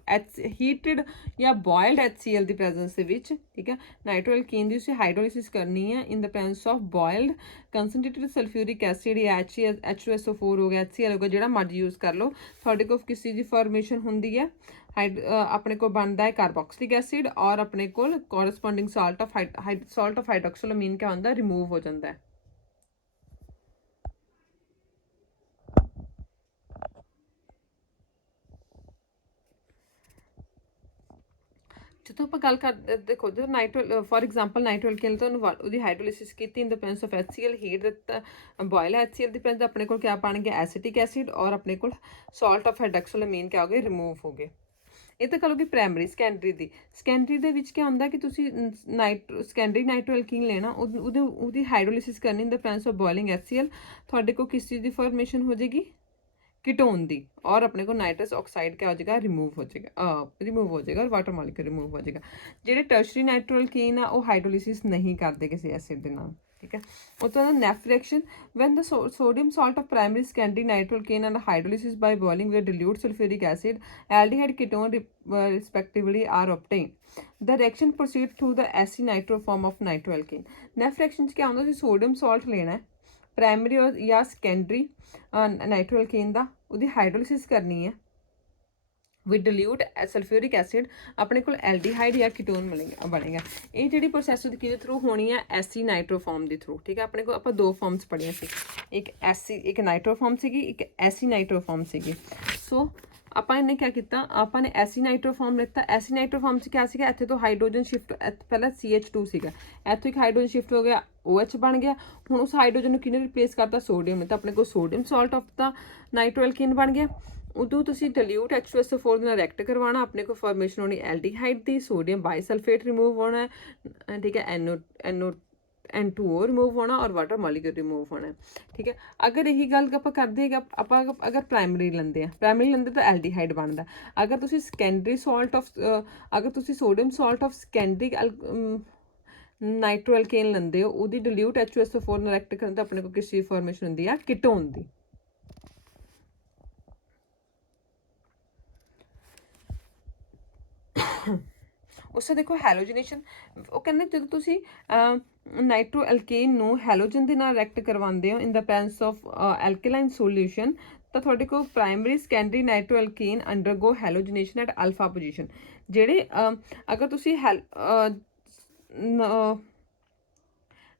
heated ਜਾਂ ਬੋਇਲਡ HCl ਦੀ ਪ੍ਰੈਜ਼ੈਂਸ ਦੇ ਵਿੱਚ, ਠੀਕ ਹੈ। ਨਾਈਟ੍ਰੋ ਐਲਕੀਨ ਦੀ ਤੁਸੀਂ ਹਾਈਡਰੋਲਿਸਿਸ ਕਰਨੀ ਹੈ ਇਨ the presence of boiled ਕੰਸਨਟ੍ਰੇਟਡ sulphuric acid ਜਾਂ H2SO4 ਹੋ ਗਿਆ, HCl ਹੋ ਗਿਆ, ਜਿਹੜਾ ਮਰਜ਼ੀ ਯੂਜ਼ ਕਰ ਲਓ। ਤੁਹਾਡੇ ਕੋਲ ਕਿਸ ਚੀਜ਼ ਦੀ ਫਾਰਮੇਸ਼ਨ ਹੁੰਦੀ ਹੈ, ਆਪਣੇ ਕੋਲ ਬਣਦਾ ਹੈ ਕਾਰਬੋਕਸਿਲਿਕ ਐਸਿਡ, ਔਰ ਆਪਣੇ ਕੋਲ ਕੋਰਸਪੋਂਡਿੰਗ ਸਾਲਟ ਆਫ ਹਾਈਡਰੋਕਸਿਲਅਮੀਨ ਕਿਆ ਹੁੰਦਾ, ਰਿਮੂਵ ਹੋ ਜਾਂਦਾ ਹੈ। ਜਦੋਂ ਆਪਾਂ ਗੱਲ ਕਰ ਦੇਖੋ, ਜਦੋਂ ਨਾਈਟ੍ਰੋ ਫॉर एग्जांपल ਨਾਈਟ੍ਰੋ ਐਲਕੀਨ ਤੋਂ ਉਹਦੀ ਹਾਈਡਰੋਲਿਸਿਸ ਕੀਤੀ ਇਨ the presence of HCl, heat ਦਿੱਤਾ, ਬੋਇਲ HCl ਦੀ ਪ੍ਰੈਜ਼ੈਂਸ, ਆਪਣੇ ਕੋਲ ਕਿਆ ਬਣ ਗਿਆ, ਐਸੀਟਿਕ ਐਸਿਡ, ਔਰ ਆਪਣੇ ਕੋਲ ਸਾਲਟ ਆਫ ਹਾਈਡਰੋਕਸਿਲਅਮੀਨ ਕਿਆ ਹੋ ਗਏ, ਰਿਮੂਵ ਹੋ ਗਏ। ਇਹ ਤਾਂ ਕਰੋਗੇ ਪ੍ਰਾਇਮਰੀ। ਸੈਕੰਡਰੀ ਦੀ, ਸੈਕੰਡਰੀ ਦੇ ਵਿੱਚ ਕੀ ਹੁੰਦਾ ਕਿ ਤੁਸੀਂ ਸੈਕੰਡਰੀ ਨਾਈਟ੍ਰੋ ਐਲਕੀਨ ਲੈਣਾ, ਉਹਦੀ ਹਾਈਡਰੋਲਿਸਿਸ ਕਰਨੀ ਇਨ the presence of boiling HCl। ਤੁਹਾਡੇ ਕੋਲ ਕਿਸ ਚੀਜ਼ ਦੀ ਫਾਰਮੇਸ਼ਨ ਹੋ ਜਾਏਗੀ, कीटोन दी, और अपने को नाइट्रस ऑक्साइड क्या हो जाएगा, रिमूव हो जाएगा और वाटर मॉलिक्यूल रिमूव हो जाएगा। ਜਿਹੜੇ ਟਰਸ਼ਰੀ ਨਾਈਟ੍ਰੋ ਐਲਕੀਨ ਆ ਉਹ ਹਾਈਡਰੋਲਿਸਿਸ ਨਹੀਂ ਕਰਦੇ ਕਿਸੇ ਐਸਿਡ ਦੇ ਨਾਲ, ठीक है। ਉਸ ਤੋਂ ਬਾਅਦ ਨੈਫ reaction, when the sodium salt of primary secondary nitro alkane and hydrolysis by boiling with dilute sulfuric acid, aldehyde ketone respectively are obtained, the reaction proceeds through the acid-nitro form of nitro alkane। Nef reaction 'ਚ क्या ਹੁੰਦਾ, ਤੁਸੀਂ sodium salt ਲੈਣਾ ਹੈ primary ਜਾਂ secondary ਨਾਈਟ੍ਰੋ ਐਲਕੀਨ ਦਾ, ਉਹਦੀ ਹਾਈਡਰੋਲਿਸਿਸ ਕਰਨੀ ਹੈ ਵਿਦ ਡਿਲੂਟ ਸਲਫਿਊਰਿਕ ਐਸਿਡ, ਆਪਣੇ ਕੋਲ ਐਲਡੀਹਾਈਡ ਜਾਂ ਕੀਟੋਨ ਬਣੇਗਾ। ਇਹ ਜਿਹੜੀ ਪ੍ਰੋਸੈਸ ਉਹਦੀ ਕਿਹਦੇ ਥਰੂ ਹੋਣੀ ਹੈ, ਐਸੀ ਨਾਈਟ੍ਰੋ ਫਾਰਮ ਦੇ ਥਰੂ, ਠੀਕ ਹੈ। ਆਪਣੇ ਕੋਲ ਆਪਾਂ ਦੋ ਫਾਰਮਸ ਪੜ੍ਹੀਆਂ ਸੀ, ਇੱਕ ਨਾਈਟ੍ਰੋ ਫਾਰਮ ਸੀਗੀ, ਇੱਕ ਐਸੀ ਨਾਈਟ੍ਰੋ ਫਾਰਮ ਸੀਗੀ। ਸੋ ਆਪਾਂ ਇਹਨੇ ਕਿਆ ਕੀਤਾ, ਆਪਾਂ ਨੇ ਐਸੀ ਨਾਈਟ੍ਰੋ ਫਾਰਮ ਲਿੱਤਾ। ਐਸੀ ਨਾਈਟ੍ਰੋ ਫਾਰਮ 'ਚ ਕਿਆ ਸੀਗਾ, ਇੱਥੇ ਤੋਂ ਹਾਈਡਰੋਜਨ ਸ਼ਿਫਟ, ਪਹਿਲਾਂ CH2 ਸੀਗਾ, ਇੱਥੋਂ ਇੱਕ ਹਾਈਡਰੋਜਨ ਸ਼ਿਫਟ ਹੋ ਗਿਆ, OH ਬਣ ਗਿਆ। ਹੁਣ ਉਸ ਹਾਈਡਰੋਜਨ ਨੂੰ ਕਿਹਨੇ ਰਿਪਲੇਸ ਕਰਤਾ, ਸੋਡੀਅਮ ਨੇ, ਤਾਂ ਆਪਣੇ ਕੋਲ ਸੋਡੀਅਮ ਸਾਲਟ ਆਫ ਦਾ ਨਾਈਟ੍ਰੋ ਐਲਕੀਨ ਬਣ ਗਿਆ। ਉਦੋਂ ਤੁਸੀਂ ਡਿਲੂਟ H2SO4 ਦੇ ਨਾਲ ਰਿਐਕਟ ਕਰਵਾਉਣਾ, ਆਪਣੇ ਕੋਲ ਫਾਰਮੇਸ਼ਨ ਹੋਣੀ ਐਲਡੀਹਾਈਡ ਦੀ, ਸੋਡੀਅਮ ਬਾਈਸਲਫੇਟ ਰਿਮੂਵ ਹੋਣਾ ਹੈ, ਠੀਕ ਹੈ। N2O ਰਿਮੂਵ ਹੋਣਾ ਔਰ ਵਾਟਰ ਮੋਲੀਕਿਊਲ ਰਿਮੂਵ ਹੋਣਾ, ਠੀਕ ਹੈ। ਅਗਰ ਇਹੀ ਗੱਲ ਆਪਾਂ ਕਰਦੇ ਹੈਗਾ, ਆਪਾਂ ਅਗਰ ਪ੍ਰਾਇਮਰੀ ਲੈਂਦੇ ਆ, ਤਾਂ ਐਲਡੀਹਾਈਡ ਬਣਦਾ। ਅਗਰ ਤੁਸੀਂ ਸੈਕੰਡਰੀ ਸਾਲਟ ਆਫ, ਅਗਰ ਤੁਸੀਂ sodium salt of secondary nitro ਐਲਕੇਨ ਲੈਂਦੇ ਹੋ, ਉਹਦੀ ਡਿਲੂਟ H2SO4 ਨਾਲ ਰਿਐਕਟ ਕਰਨ ਤਾਂ ਆਪਣੇ ਕੋਲ ਕਿਸ ਚੀਜ਼ ਫਾਰਮੇਸ਼ਨ ਹੁੰਦੀ ਆ, ਕੀਟੋਨ ਦੀ। ਉਸ ਤੋਂ ਦੇਖੋ ਹੈਲੋਜਨੇਸ਼ਨ, ਉਹ ਕਹਿੰਦੇ ਜਦੋਂ ਤੁਸੀਂ ਨਾਈਟ੍ਰੋ ਐਲਕੇਨ ਨੂੰ ਹੈਲੋਜਨ ਦੇ ਨਾਲ ਰਿਐਕਟ ਕਰਵਾਉਂਦੇ ਹੋ in the presence of alkaline solution, ਤਾਂ ਤੁਹਾਡੇ ਕੋਲ primary secondary nitro alkane undergo halogenation at alpha position. ਜਿਹੜੇ ਅਗਰ ਤੁਸੀਂ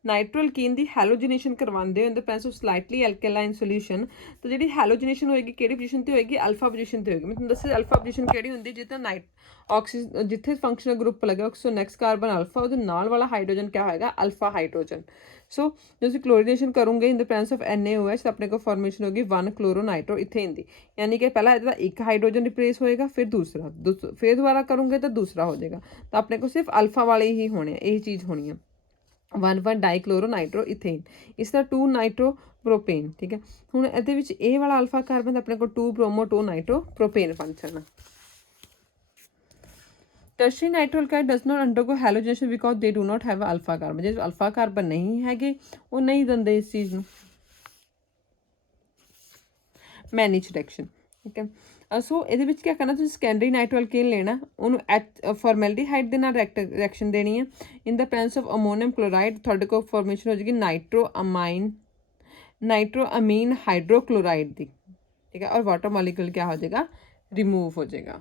ਨਾਈਟ੍ਰੋ ਐਲਕੀਨ ਦੀ ਹੈਲੋਜਨੇਸ਼ਨ ਕਰਵਾਉਂਦੇ ਹੋ in the presence of slightly alkaline solution, ਤਾਂ ਜਿਹੜੀ ਹੈਲੋਜਨੇਸ਼ਨ ਹੋਏਗੀ ਕਿਹੜੀ ਪੋਜੀਸ਼ਨ ਤੇ ਹੋਏਗੀ, ਅਲਫਾ ਪੋਜੀਸ਼ਨ ਤੇ ਹੋਏਗੀ। ਮੈਂ ਤੁਹਾਨੂੰ ਦੱਸਿਆ ਅਲਫਾ ਪੋਜੀਸ਼ਨ ਕਿਹੜੀ ਹੁੰਦੀ, ਜਿੱਦਾਂ ਜਿੱਥੇ ਫੰਕਸ਼ਨਲ ਗਰੁੱਪ ਲੱਗਿਆ ਆਕਸੀਜਨ ਨੈਕਸਟ ਕਾਰਬਨ ਅਲਫਾ, ਉਹਦੇ ਨਾਲ ਵਾਲਾ ਹਾਈਡਰੋਜਨ ਕਿਆ ਹੋਏਗਾ, ਅਲਫਾ ਹਾਈਡਰੋਜਨ। ਸੋ ਜਦੋਂ ਤੁਸੀਂ ਕਲੋਰੀਨੇਸ਼ਨ ਕਰੋਗੇ ਇਨ ਦ ਪ੍ਰੈਜ਼ੈਂਸ ਆਫ NaOH, ਤਾਂ ਆਪਣੇ ਕੋਲ ਫਾਰਮੇਸ਼ਨ ਹੋਗੀ 1 ਕਲੋਰੋ ਨਾਈਟ੍ਰੋ ਇਥੇਨ ਦੀ, ਯਾਨੀ ਕਿ ਪਹਿਲਾਂ ਇਹਦਾ ਇੱਕ ਹਾਈਡਰੋਜਨ ਰਿਪਲੇਸ ਹੋਏਗਾ, ਫਿਰ ਦੂਸਰਾ, ਫਿਰ ਦੁਬਾਰਾ ਕਰੋਗੇ ਤਾਂ ਦੂਸਰਾ ਹੋ ਜਾਏਗਾ। ਤਾਂ ਆਪਣੇ ਕੋਲ ਸਿਰਫ ਅਲਫਾ ਵਾਲੇ ਹੀ ਹੋਣੇ, ਇਹ ਚੀਜ਼ ਹੋਣੀ ਆ। 1 ਡਾਈਕਲੋਰੋ ਨਾਈਟ੍ਰੋ ਇਥੇਨ, ਇਸ ਦਾ 2 ਨਾਈਟ੍ਰੋ ਪ੍ਰੋਪੇਨ, ਠੀਕ ਹੈ। ਹੁਣ ਇਹਦੇ ਵਿੱਚ ਇਹ ਵਾਲਾ ਅਲਫਾ ਕਾਰਬਨ ਤਾਂ ਆਪਣੇ ਕੋਲ 2 ਬ੍ਰੋਮੋ 2 ਨਾਈਟ੍ਰੋ ਪ੍ਰੋਪੇਨ ਬਣ ਜਾਣਾ। Tertiary nitro alkyd does not undergo halogenation because they do not have alpha carbon. ਜੇ ਅਲਫਾ ਕਾਰਬਨ ਨਹੀਂ ਹੈਗੇ, ਉਹ ਨਹੀਂ ਦਿੰਦੇ ਇਸ ਚੀਜ਼ ਨੂੰ, ਮੈਨੇਜ ਰਿਐਕਸ਼ਨ, ਠੀਕ ਹੈ। ਸੋ ਇਹਦੇ ਵਿੱਚ ਕੀ ਕਰਨਾ, ਤੁਸੀਂ ਸੈਕੰਡਰੀ ਨਾਈਟ੍ਰੋ ਐਲਕੇਨ ਲੈਣਾ, ਉਹਨੂੰ ਫਾਰਮੈਲਡੀਹਾਈਡ ਦੇ ਨਾਲ ਰਿਐਕਸ਼ਨ ਦੇਣੀ ਹੈ ਇਨ the presence of ammonium chloride. ਤੁਹਾਡੇ ਕੋਲ ਫਾਰਮੇਸ਼ਨ ਹੋ ਜਾਏਗੀ ਨਾਈਟ੍ਰੋ ਅਮੀਨ ਹਾਈਡਰੋਕਲੋਰਾਈਡ ਦੀ, ਠੀਕ ਹੈ। ਔਰ ਵਾਟਰ ਮੋਲੀਕੂਲ ਕਿਆ ਹੋ ਜਾਏਗਾ, ਰਿਮੂਵ ਹੋ ਜਾਏਗਾ।